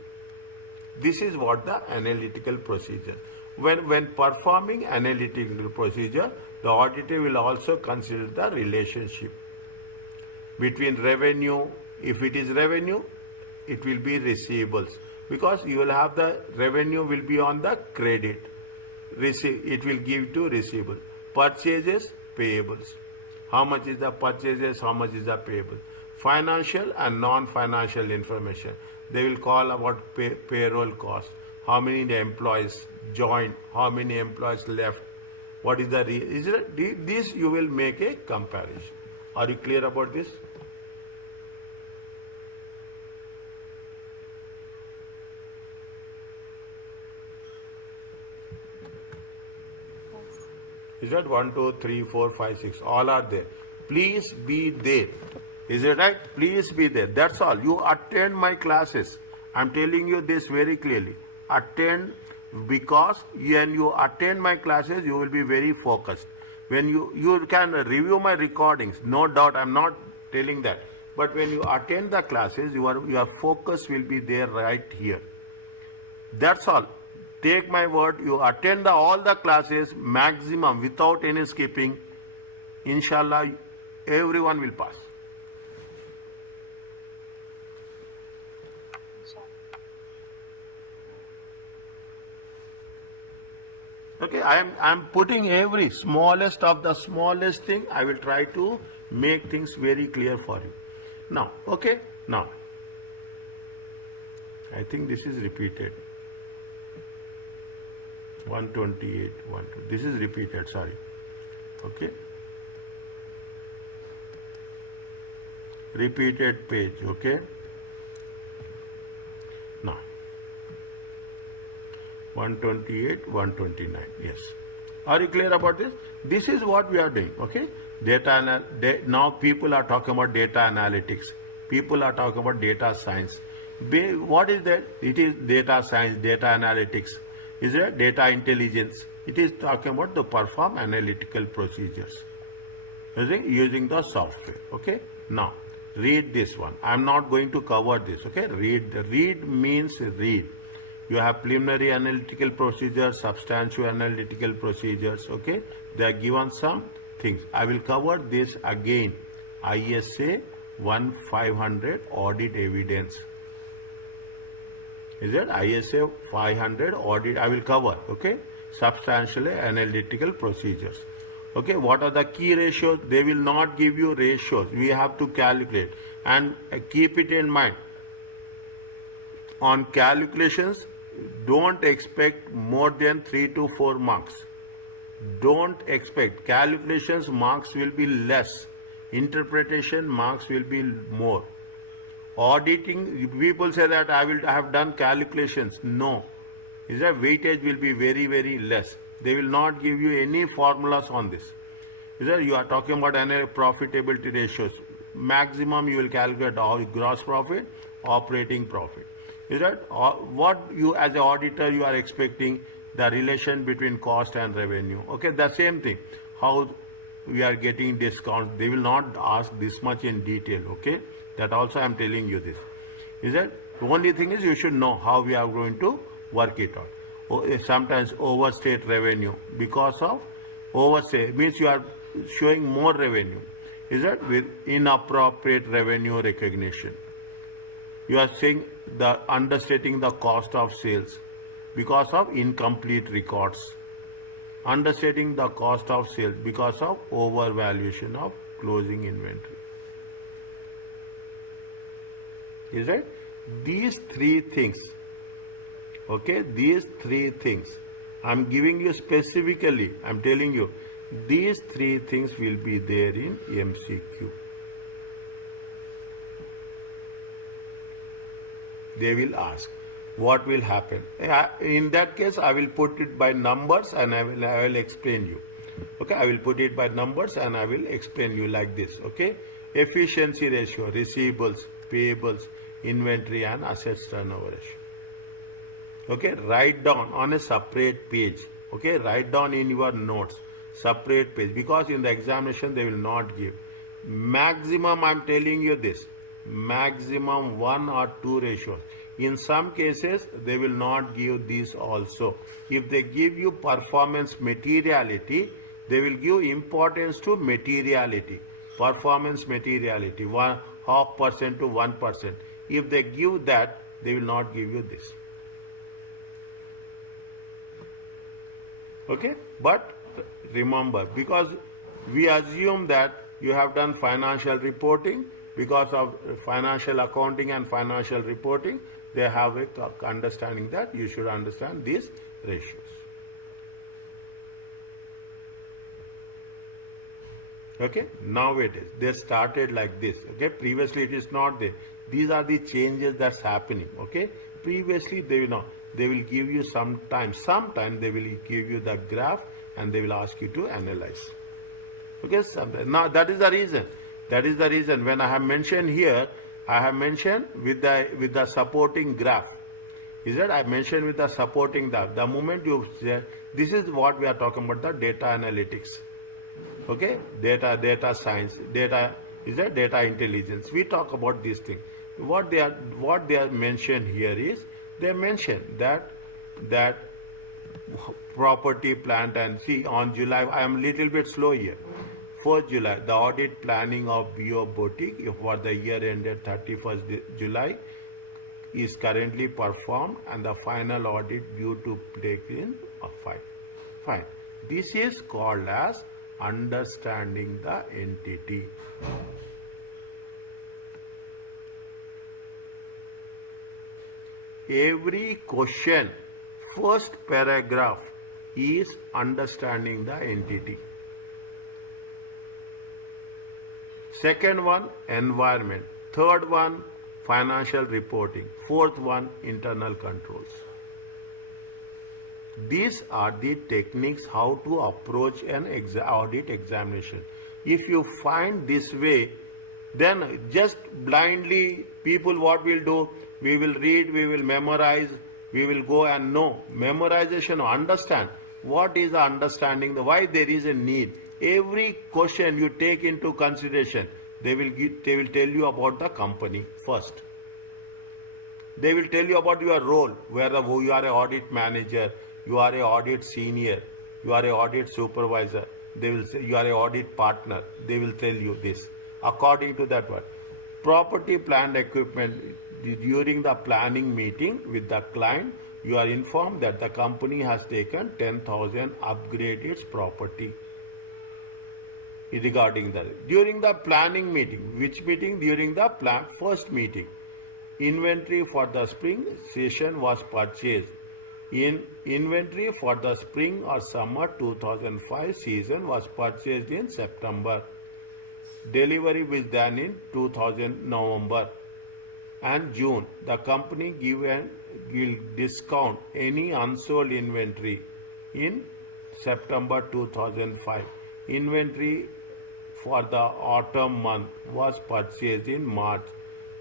This is what the analytical procedure. When performing analytical procedure, the auditor will also consider the relationship between revenue. If it is revenue, it will be receivables, because you will have the revenue will be on the credit. It will give to receivable. Purchases, payables. How much is the purchases, how much is the payable. Financial and non-financial information. They will call about payroll cost. How many employees joined, how many employees left. What is the this you will make a comparison. Are you clear about this? Is that 1, 2, 3, 4, 5, 6? All are there. Please be there. Is it right? Please be there. That's all. You attend my classes. I'm telling you this very clearly. Attend, because when you attend my classes, you will be very focused. When you can review my recordings, no doubt, I'm not telling that. But when you attend the classes, your focus will be there right here. That's all. take my word, you attend all the classes maximum without any skipping, inshallah, everyone will pass. Okay, I am putting every smallest of the smallest thing. I will try to make things very clear for you. Now, okay, now, I think this is repeated. 128, 120. This is repeated, sorry. Okay. Repeated page, okay. Now, 128, 129, yes. Are you clear about this? This is what we are doing, okay. Now people are talking about data analytics. People are talking about data science. What is that? It is data science, data analytics. Is it data intelligence? It is talking about the perform analytical procedures using the software. Okay. Now read this one. I am not going to cover this. Okay. Read means read. You have preliminary analytical procedures, substantial analytical procedures. Okay. They are given some things. I will cover this again. ISA 1500 audit evidence. Is it ISA 500 audit? I will cover. Okay. Substantial analytical procedures. Okay. What are the key ratios? They will not give you ratios. We have to calculate and keep it in mind. On calculations, don't expect more than 3 to 4 marks. Don't expect. Calculations marks will be less. Interpretation marks will be more. Auditing, people say that I have done calculations. No. Is that weightage will be very, very less. They will not give you any formulas on this. Is that you are talking about profitability ratios. Maximum you will calculate all gross profit, operating profit. Is that what you as an auditor you are expecting the relation between cost and revenue. Okay, the same thing. How we are getting discounts. They will not ask this much in detail. Okay. That also I am telling you this. Is that the only thing is you should know how we are going to work it out. Sometimes overstate revenue because of overstate means you are showing more revenue. Is that with inappropriate revenue recognition? You are saying the understating the cost of sales because of incomplete records. Understating the cost of sales because of overvaluation of closing inventory. Is it? These three things. Okay, these three things. I'm giving you specifically, I'm telling you, these three things will be there in MCQ. They will ask, what will happen? In that case, I will put it by numbers and I will explain you. Okay, I will put it by numbers and I will explain you like this. Okay, efficiency ratio, receivables, payables, inventory and assets turnover ratio. Okay, write down on a separate page. Okay, write down in your notes, separate page, because in the examination they will not give. Maximum, I am telling you this, maximum 1 or 2 ratios. In some cases, they will not give these also. If they give you performance materiality, they will give importance to materiality. Performance materiality, 0.5% to 1%. If they give that, they will not give you this. Okay, but remember, because we assume that you have done financial reporting, because of financial accounting and financial reporting, they have a understanding that you should understand these ratios. Okay, now it is. They started like this. Okay, previously it is not there. These are the changes that's happening. Okay, previously they will not. They will give you sometime they will give you the graph and they will ask you to analyze. Okay, sometime. Now that is the reason. That is the reason when I have mentioned here, I have mentioned with the supporting graph. Is that I mentioned with the supporting graph. The moment you say, this is what we are talking about, the data analytics. Okay, data science, data is that data intelligence. We talk about these things. What they are mentioned here is they mention that property, plant, and see on July, I am little bit slow here. 4th July, the audit planning of BO Boutique for the year ended 31st July is currently performed and the final audit due to take in a file. Fine. This is called as understanding the entity. Every question, first paragraph is understanding the entity. Second one, environment. Third one, financial reporting. Fourth one, internal controls. These are the techniques how to approach an audit examination. If you find this way, then just blindly people what will do, we will read, we will memorize, we will go and know. Memorization, understand. What is the understanding, why there is a need. Every question you take into consideration, they will tell you about the company first. They will tell you about your role, whether you are an audit manager, you are an audit senior, you are an audit supervisor. They will say you are an audit partner. They will tell you this. According to that one, property, plant, equipment. During the planning meeting with the client, you are informed that the company has taken 10,000 upgrade its property. Regarding that, during the planning meeting, which meeting? During the first meeting, inventory for the spring session was purchased. Inventory for the spring or summer 2005 season was purchased in September. Delivery was done in 2000 November and June. The company will discount any unsold inventory in September 2005. Inventory for the autumn month was purchased in March.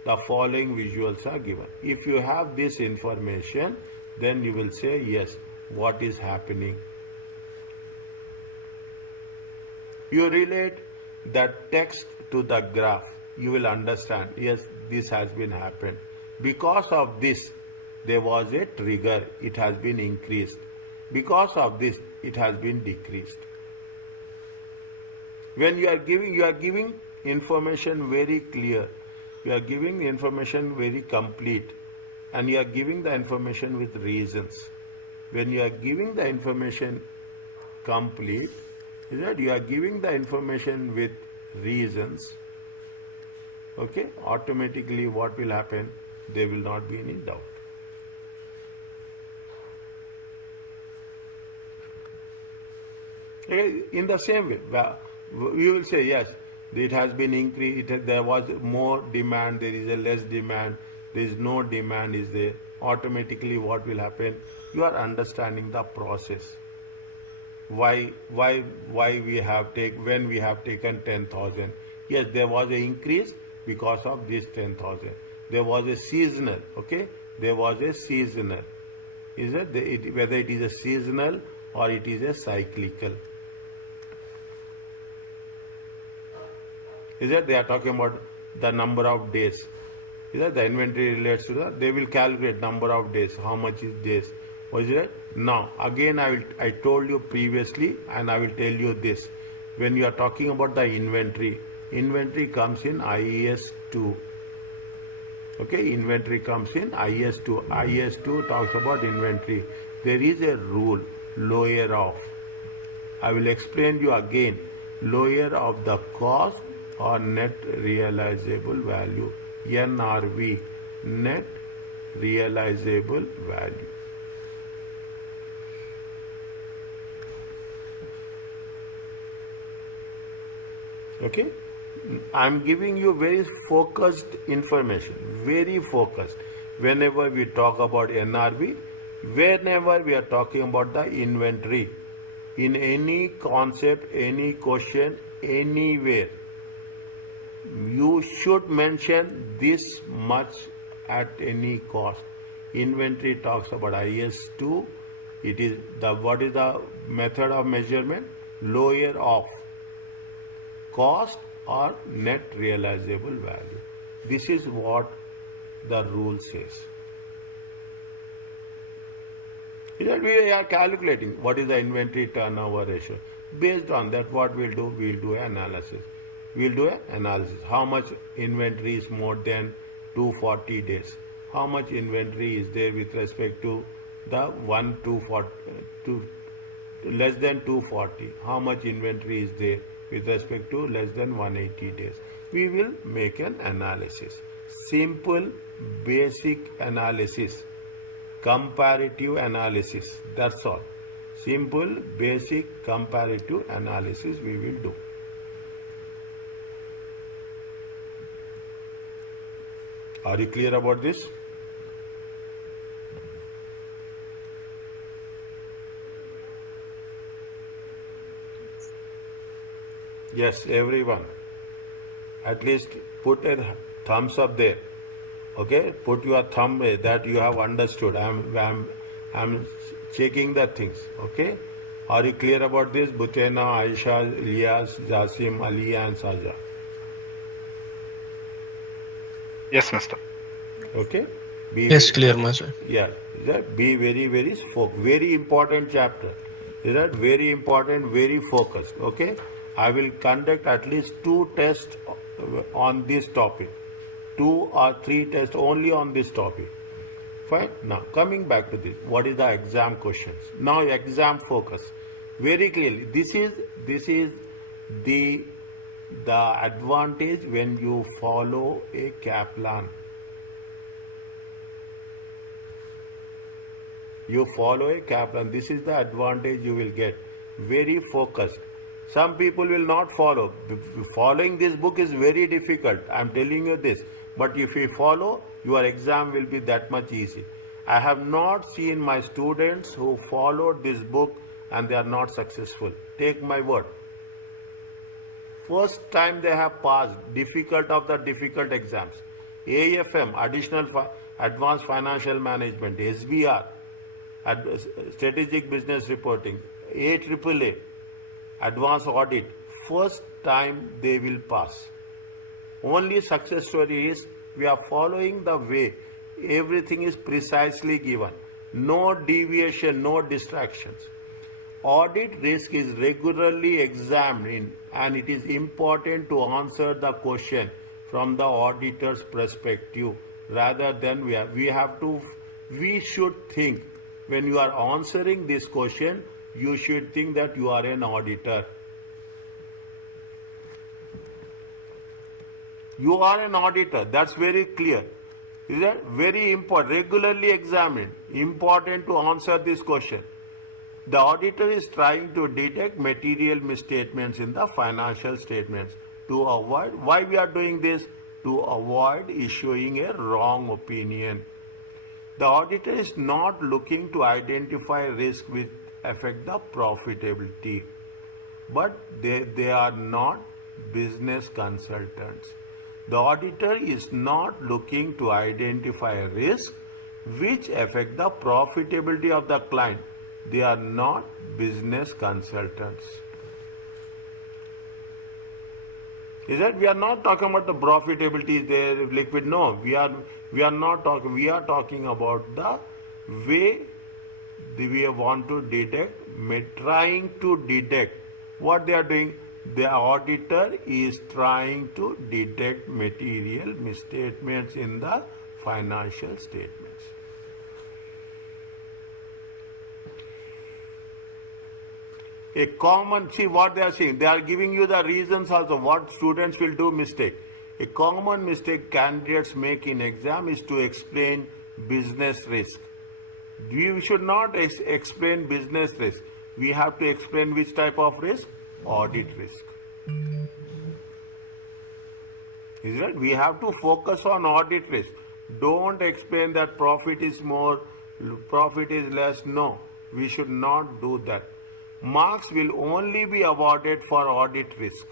The following visuals are given. If you have this information, then you will say yes, what is happening. You relate the text to the graph. You will understand, yes, this has been happened. Because of this, there was a trigger, it has been increased. Because of this, it has been decreased. When you are giving information very clear, you are giving information very complete, and you are giving the information with reasons. When you are giving the information complete, is that you are giving the information with reasons, okay, automatically what will happen? There will not be any doubt. Okay? In the same way, you will say yes, it has been increased, there was more demand, there is a less demand, there is no demand is there. Automatically what will happen? You are understanding the process. Why we have when we have taken 10,000. Yes, there was an increase because of this 10,000. There was a seasonal, okay? There was a seasonal. Is it whether it is a seasonal or it is a cyclical? Is that they are talking about the number of days? Is that the inventory relates to that? They will calculate number of days. How much is days? Was it? Now again I told you previously, and I will tell you this. When you are talking about the inventory comes in IAS 2. Okay, inventory comes in IAS 2. IAS 2 talks about inventory. There is a rule, lower of. I will explain you again. Lower of the cost or net realizable value. NRV, net realizable value. Okay, I am giving you very focused information, very focused. Whenever we talk about NRV, whenever we are talking about the inventory, in any concept, any question, anywhere, you should mention this much at any cost. Inventory talks about IS2. It is what is the method of measurement? Lower of cost or net realizable value. This is what the rule says. That we are calculating what is the inventory turnover ratio. Based on that, what we'll do an analysis. We'll do an analysis. How much inventory is more than 240 days? How much inventory is there with respect to the 240, less than 240? How much inventory is there with respect to less than 180 days? We will make an analysis. Simple, basic analysis. Comparative analysis, that's all. Simple, basic, comparative analysis we will do. Are you clear about this? Yes, everyone. At least put a thumbs up there. Okay, put your thumb that you have understood. I'm checking the things. Okay, are you clear about this? Butena, Aisha, Ilyas, Jasim, Ali, and Saja. Yes, Mister. Okay. Yes, clear, Master. Yeah. Be very very important chapter. Is that very important, very focused? Okay. I will conduct at least 2 tests on this topic. 2 or 3 tests only on this topic. Fine. Now coming back to this, what is the exam questions? Now exam focus. Very clearly, this is the advantage when you follow a Kaplan. You follow a Kaplan. This is the advantage you will get. Very focused. Some people will not follow. Following this book is very difficult. I am telling you this. But if you follow, your exam will be that much easy. I have not seen my students who followed this book and they are not successful. Take my word. First time they have passed difficult of the difficult exams. AFM, Advanced Financial Management, SBR, Strategic Business Reporting, ACCA, Advanced Audit. First time they will pass. Only success story is we are following the way. Everything is precisely given. No deviation, no distractions. Audit risk is regularly examined and it is important to answer the question from the auditor's perspective rather than we should think when you are answering this question, you should think that you are an auditor. You are an auditor. That's very clear. Is that very important? Regularly examined. Important to answer this question. The auditor is trying to detect material misstatements in the financial statements to avoid. Why we are doing this? To avoid issuing a wrong opinion. The auditor is not looking to identify risk which affect the profitability, but they are not business consultants. The auditor is not looking to identify a risk which affect the profitability of the client. They are not business consultants. Is that we are not talking about the profitability there liquid? No, we are not talking. We are talking about the way we want to detect, trying to detect what they are doing. The auditor is trying to detect material misstatements in the financial statements. A common, see what they are saying, they are giving you the reasons also what students will do mistake. A common mistake candidates make in exam is to explain business risk. We should not explain business risk. We have to explain which type of risk? Audit risk. Is right? We have to focus on audit risk. Don't explain that profit is more, profit is less. No, we should not do that. Marks will only be awarded for audit risk.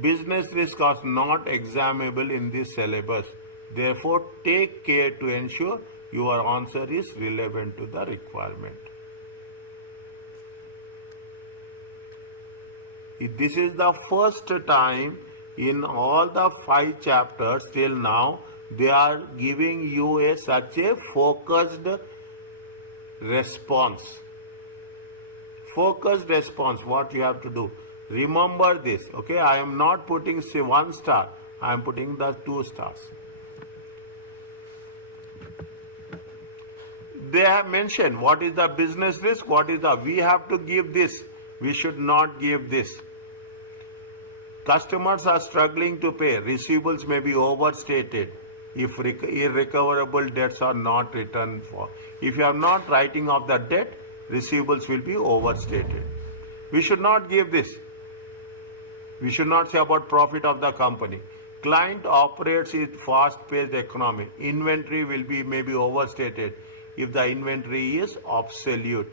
Business risk are not examinable in this syllabus. Therefore, take care to ensure your answer is relevant to the requirement. This is the first time in all the 5 chapters till now they are giving you such a focused response. Focused response, what you have to do. Remember this, okay? I am not putting say 1 star, I am putting the 2 stars. They have mentioned what is the business risk, we have to give this, we should not give this. Customers are struggling to pay, receivables may be overstated if irrecoverable debts are not returned for. If you are not writing off the debt, receivables will be overstated. We should not give this. We should not say about profit of the company. Client operates in fast-paced economy. Inventory will be maybe overstated if the inventory is obsolete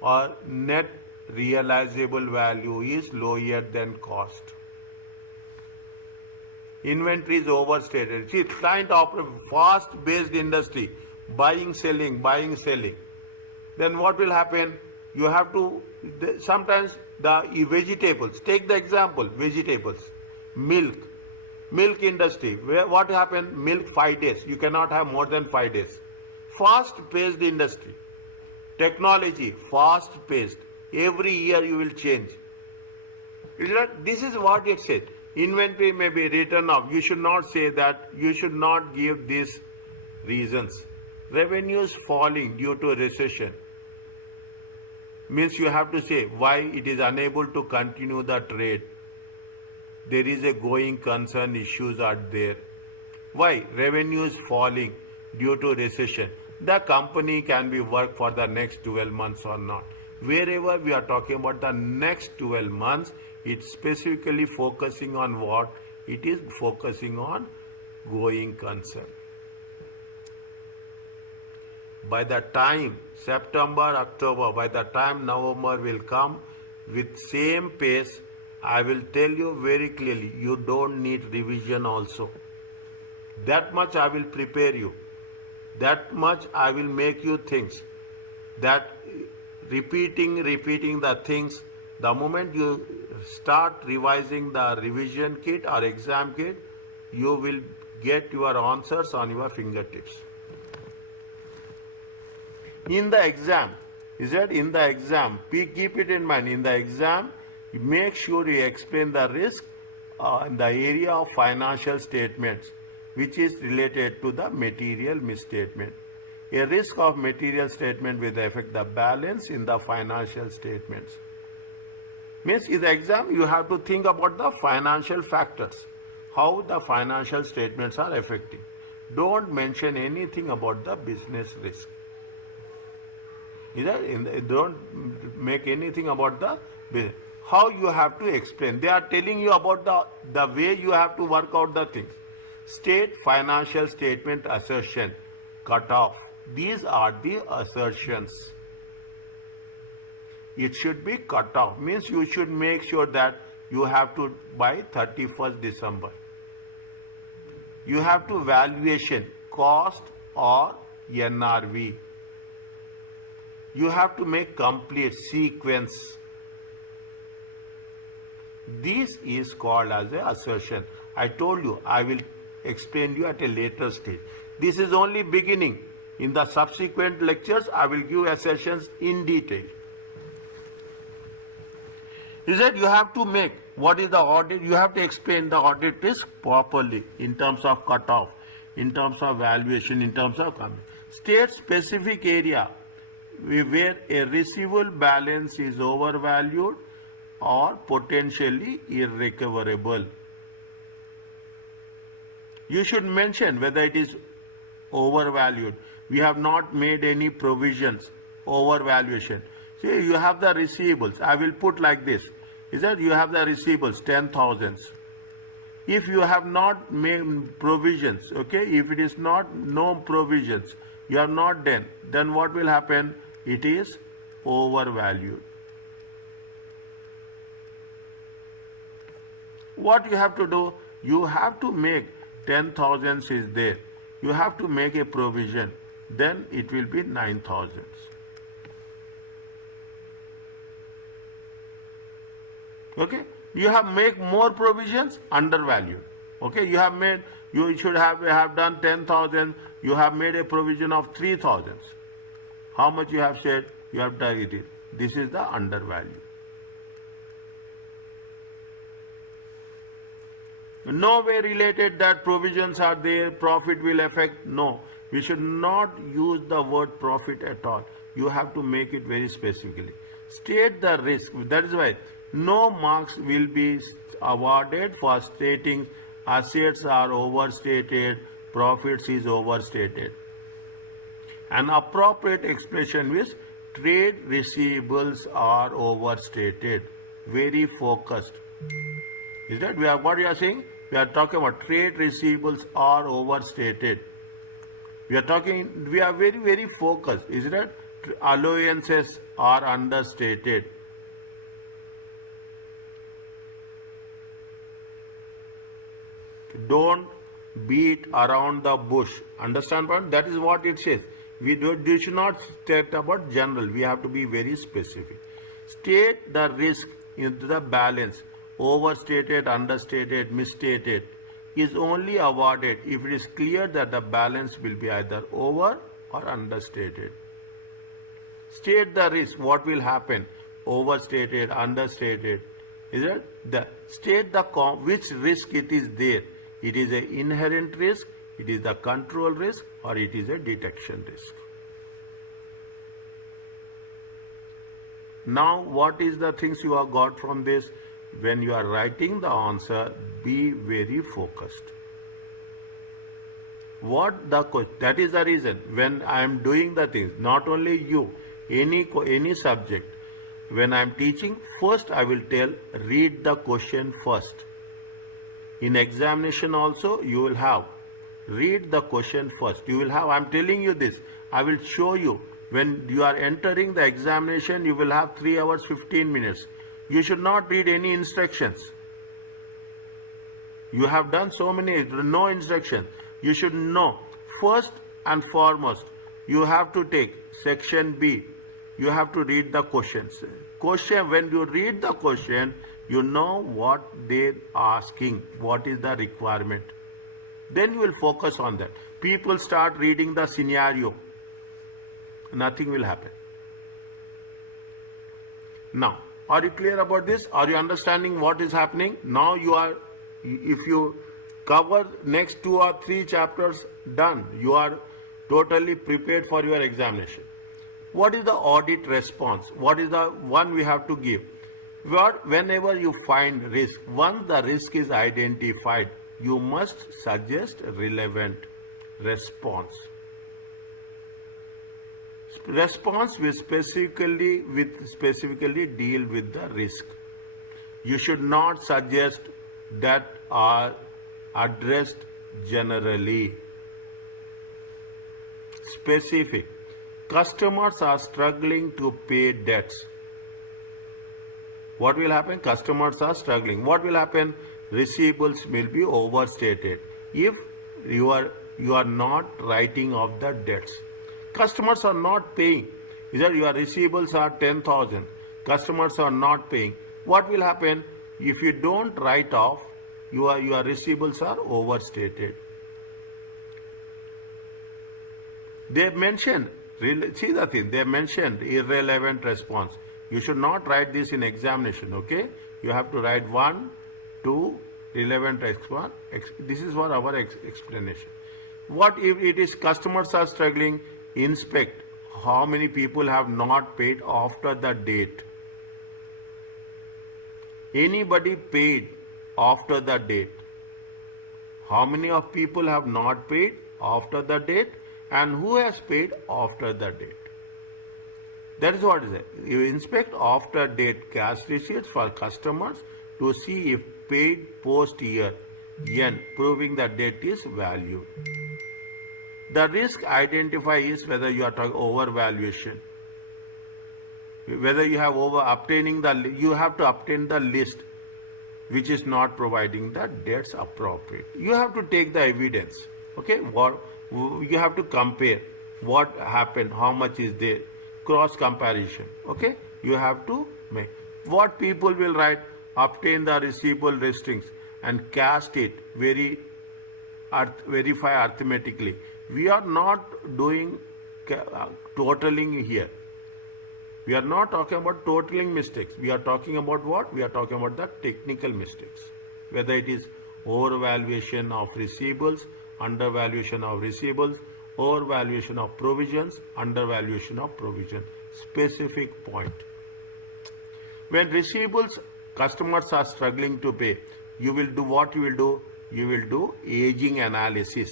or net realizable value is lower than cost. Inventory is overstated. See, client operates fast-based industry, buying, selling. Then what will happen? You have to, sometimes the vegetables, take the example, vegetables, milk industry, what happened? Milk 5 days, you cannot have more than 5 days. Fast-paced industry, technology, fast-paced, every year you will change. This is what it said. Inventory may be written off. You should not say that, you should not give these reasons. Revenues falling due to recession. Means you have to say why it is unable to continue the trade. There is a going concern, issues are there. Why? Revenues falling due to recession. The company can be worked for the next 12 months or not. Wherever we are talking about the next 12 months, it's specifically focusing on what? It is focusing on going concern. By the time September, October, by the time November will come with same pace, I will tell you very clearly, you don't need revision also. That much I will prepare you. That much I will make you think. That repeating the things, the moment you start revising the revision kit or exam kit, you will get your answers on your fingertips. In the exam, keep it in mind, in the exam, make sure you explain the risk in the area of financial statements, which is related to the material misstatement. A risk of material statement will affect the balance in the financial statements. Means in the exam, you have to think about the financial factors, how the financial statements are affecting. Don't mention anything about the business risk. Don't make anything about the business. How you have to explain. They are telling you about the way you have to work out the things. State financial statement assertion, cut off. These are the assertions. It should be cut off. Means you should make sure that you have to by 31st December. You have to valuation, cost or NRV. You have to make complete sequence. This is called as an assertion. I told you, I will explain you at a later stage. This is only beginning. In the subsequent lectures, I will give assertions in detail. Is that you have to make what is the audit, you have to explain the audit risk properly in terms of cutoff, in terms of valuation, in terms of state specific area where a receivable balance is overvalued or potentially irrecoverable. You should mention whether it is overvalued. We have not made any provisions, overvaluation. See, you have the receivables. I will put like this. Is that you have the receivables, 10,000. If you have not made provisions, okay, if it is not no provisions, you have not done, then what will happen? It is overvalued. What you have to do? You have to make 10,000 is there. You have to make a provision. Then it will be 9,000. Okay? You have make more provisions, undervalued. Okay? You have made, you should have done 10,000. You have made a provision of 3,000. How much you have said? You have targeted. This is the undervalue. No way related that provisions are there, profit will affect. No, we should not use the word profit at all. You have to make it very specifically. State the risk. That is why no marks will be awarded for stating assets are overstated, profits is overstated. An appropriate expression is trade receivables are overstated. Very focused. Is that what we are saying? We are talking about trade receivables are overstated. We are very, very focused. Is that allowances are understated. Don't beat around the bush. Understand what? That is what it says. We should not state about general. We have to be very specific. State the risk into the balance. Overstated, understated, misstated is only awarded if it is clear that the balance will be either over or understated. State the risk. What will happen? Overstated, understated. Is it? State which risk it is there. It is an inherent risk, it is the control risk, or it is a detection risk. Now, what is the things you have got from this? When you are writing the answer, be very focused. That is the reason when I am doing the things, not only you, any subject, when I am teaching, first I will tell, read the question first. In examination also, you will have, read the question first. You will have, I am telling you this, I will show you, when you are entering the examination, you will have 3 hours, 15 minutes. You should not read any instructions. You have done so many, no instructions. You should know, first and foremost, you have to take section B. You have to read the questions. When you read the question, you know what they're asking, what is the requirement. Then you will focus on that. People start reading the scenario. Nothing will happen. Now, are you clear about this? Are you understanding what is happening? Now if you cover next 2 or 3 chapters, done. You are totally prepared for your examination. What is the audit response? What is the one we have to give? Whenever you find risk, once the risk is identified, you must suggest relevant response. Response will specifically deal with the risk. You should not suggest that are addressed generally. Specific. Customers are struggling to pay debts. What will happen? Customers are struggling. What will happen? Receivables will be overstated if you are not writing off the debts. Customers are not paying. Either your receivables are 10,000. Customers are not paying. What will happen? If you don't write off, your receivables are overstated. They mentioned, see the thing, they mentioned irrelevant response. You should not write this in examination, okay? You have to write 1, 2, relevant response. This is for our explanation. What if it is customers are struggling? Inspect how many people have not paid after the date. Anybody paid after the date? How many of people have not paid after the date, and who has paid after the date? That is what is it. You inspect after date cash receipts for customers to see if paid post year N, proving that debt is valued. The risk identified is whether you are talking overvaluation, whether you have you have to obtain the list which is not providing the debts appropriate. You have to take the evidence. Okay, you have to compare what happened, how much is there, cross comparison. Okay, you have to make. What people will write, obtain the receivable listings and cast it, verify arithmetically. We are not doing totaling here. We are not talking about totaling mistakes. We are talking about what? We are talking about the technical mistakes. Whether it is overvaluation of receivables, undervaluation of receivables, overvaluation of provisions, undervaluation of provision. Specific point. When receivables, customers are struggling to pay, you will do what you will do? You will do aging analysis.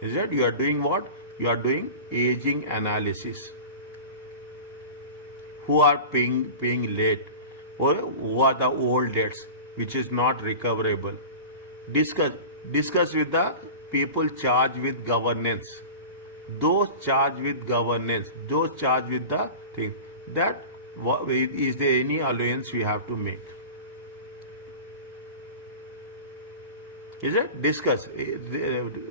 Is it? You are doing what? You are doing aging analysis. Who are paying late, or who are the old debts which is not recoverable. Discuss with the people charged with governance. Those charged with governance, those charged with the thing, that is there any allowance we have to make? Is it? Discuss.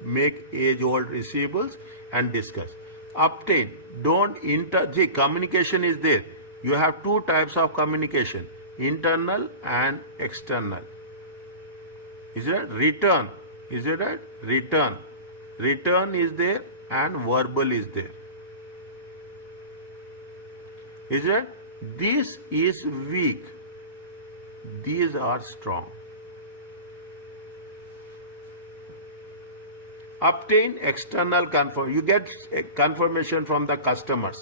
Make age-old receivables and discuss. Obtain. Don't see, communication is there. You have two types of communication, internal and external. Is it? Return. Is it right? Return. Return is there and verbal is there. Is it? This is weak. These are strong. Obtain external confirmation. You get a confirmation from the customers.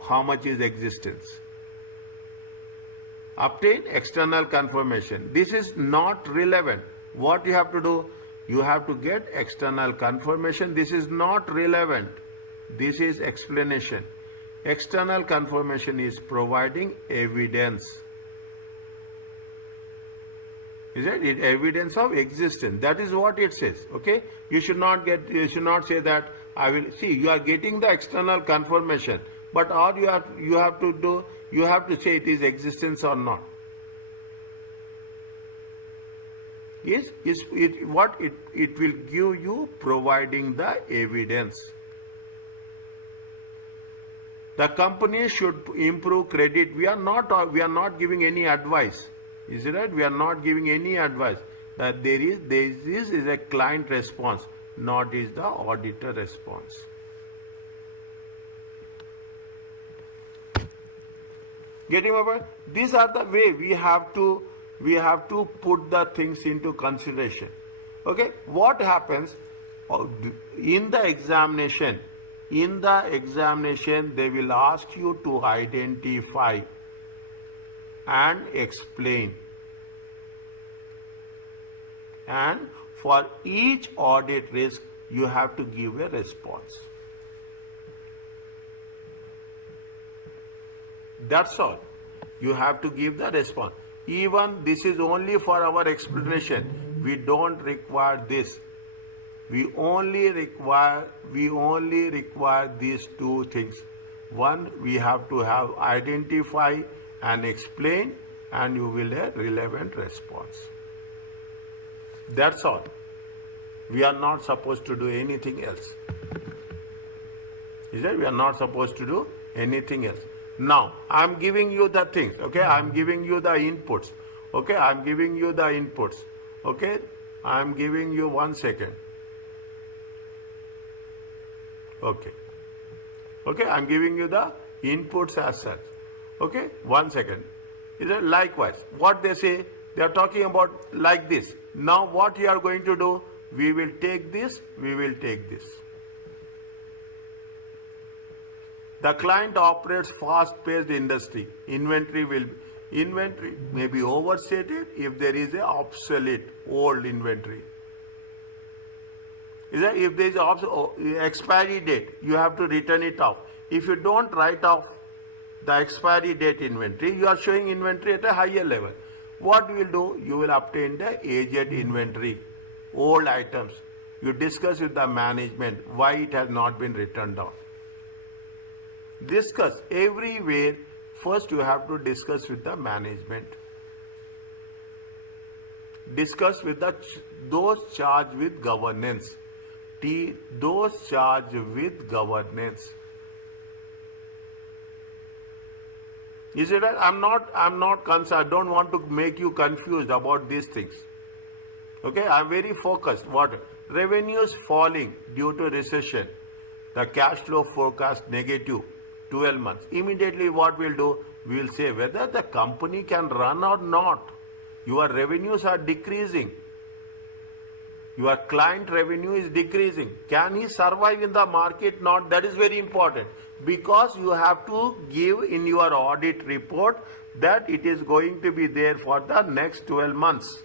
How much is existence? Obtain external confirmation. This is not relevant. What you have to do? You have to get external confirmation. This is not relevant. This is explanation. External confirmation is providing evidence. Is it? Evidence of existence. That is what it says. Okay? You should not say that I will see. You are getting the external confirmation, but all you have to say it is existence or not. Yes, it will give you providing the evidence. The company should improve credit. We are not giving any advice. Is it right? We are not giving any advice. That this is a client response, not is the auditor response. Getting over? These are the way we have to put the things into consideration. Okay? What happens in the examination? In the examination, they will ask you to identify and explain. And for each audit risk, you have to give a response. That's all. You have to give the response. Even this is only for our explanation. We don't require this. We only require these two things. One, we have to have identify and explain, and you will have relevant response. That's all. We are not supposed to do anything else. Is it? We are not supposed to do anything else. Now, I am giving you the things. Okay, I am giving you the inputs. Okay, I am giving you the inputs. Okay, I am giving you 1 second. Okay. Okay, I am giving you the inputs as such. Okay, 1 second. Is it? Likewise, what they say, they are talking about like this. Now what you are going to do? We will take this, we will take this. The client operates fast-paced industry. Inventory may be overstated if there is a obsolete old inventory. If there is expiry date, you have to return it off. If you don't write off the expiry date inventory, you are showing inventory at a higher level. What you will do? You will obtain the aged inventory, old items. You discuss with the management why it has not been returned off. Discuss everywhere. First, you have to discuss with the management. Discuss with those charged with governance. Those charged with governance. Is it right? I'm not concerned. I don't want to make you confused about these things. Okay, I'm very focused. What? Revenues falling due to recession. the cash flow forecast negative 12 months. Immediately what we'll do, we'll say whether the company can run or not. Your revenues are decreasing. Your client revenue is decreasing. Can he survive in the market? Not. That is very important, because you have to give in your audit report that it is going to be there for the next 12 months.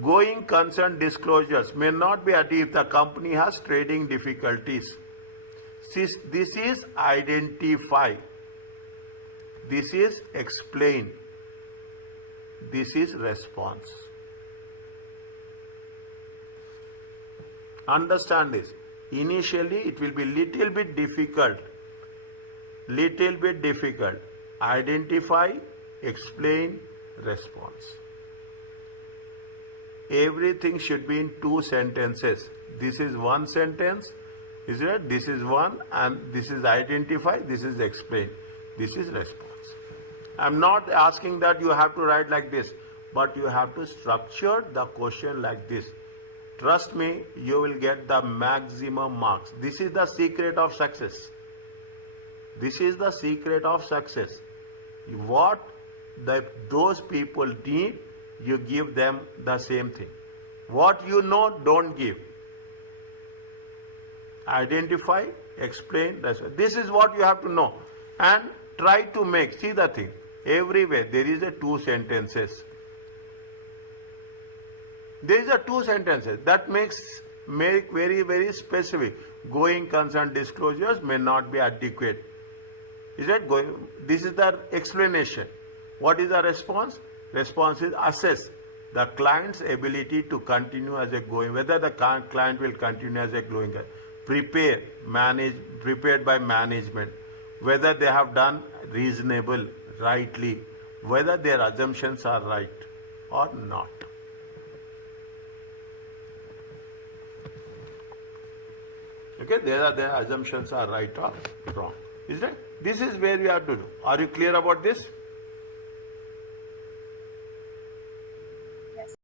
Going concern disclosures may not be added if the company has trading difficulties. This is identify. This is explain. This is response. Understand this. Initially, it will be little bit difficult. Identify, explain, response. Everything should be in 2 sentences. This is 1 sentence, is it? This is 1, and this is identify, this is explain, this is response. I'm not asking that you have to write like this, but you have to structure the question like this. Trust me, you will get the maximum marks. This is the secret of success. This is the secret of success. What those people need, you give them the same thing. What you know, don't give. Identify, explain, response. This is what you have to know. And try to make, see the thing, everywhere there is a 2 sentences. There is a 2 sentences. That make very, very specific. Going concern disclosures may not be adequate. Is that going? This is the explanation. What is the response? Response is assess the client's ability to continue as a going, whether the client will continue as a going. Prepared by management, whether they have done reasonable, rightly, whether their assumptions are right or not. Okay, their assumptions are right or wrong. Is it? This is where we have to do. Are you clear about this?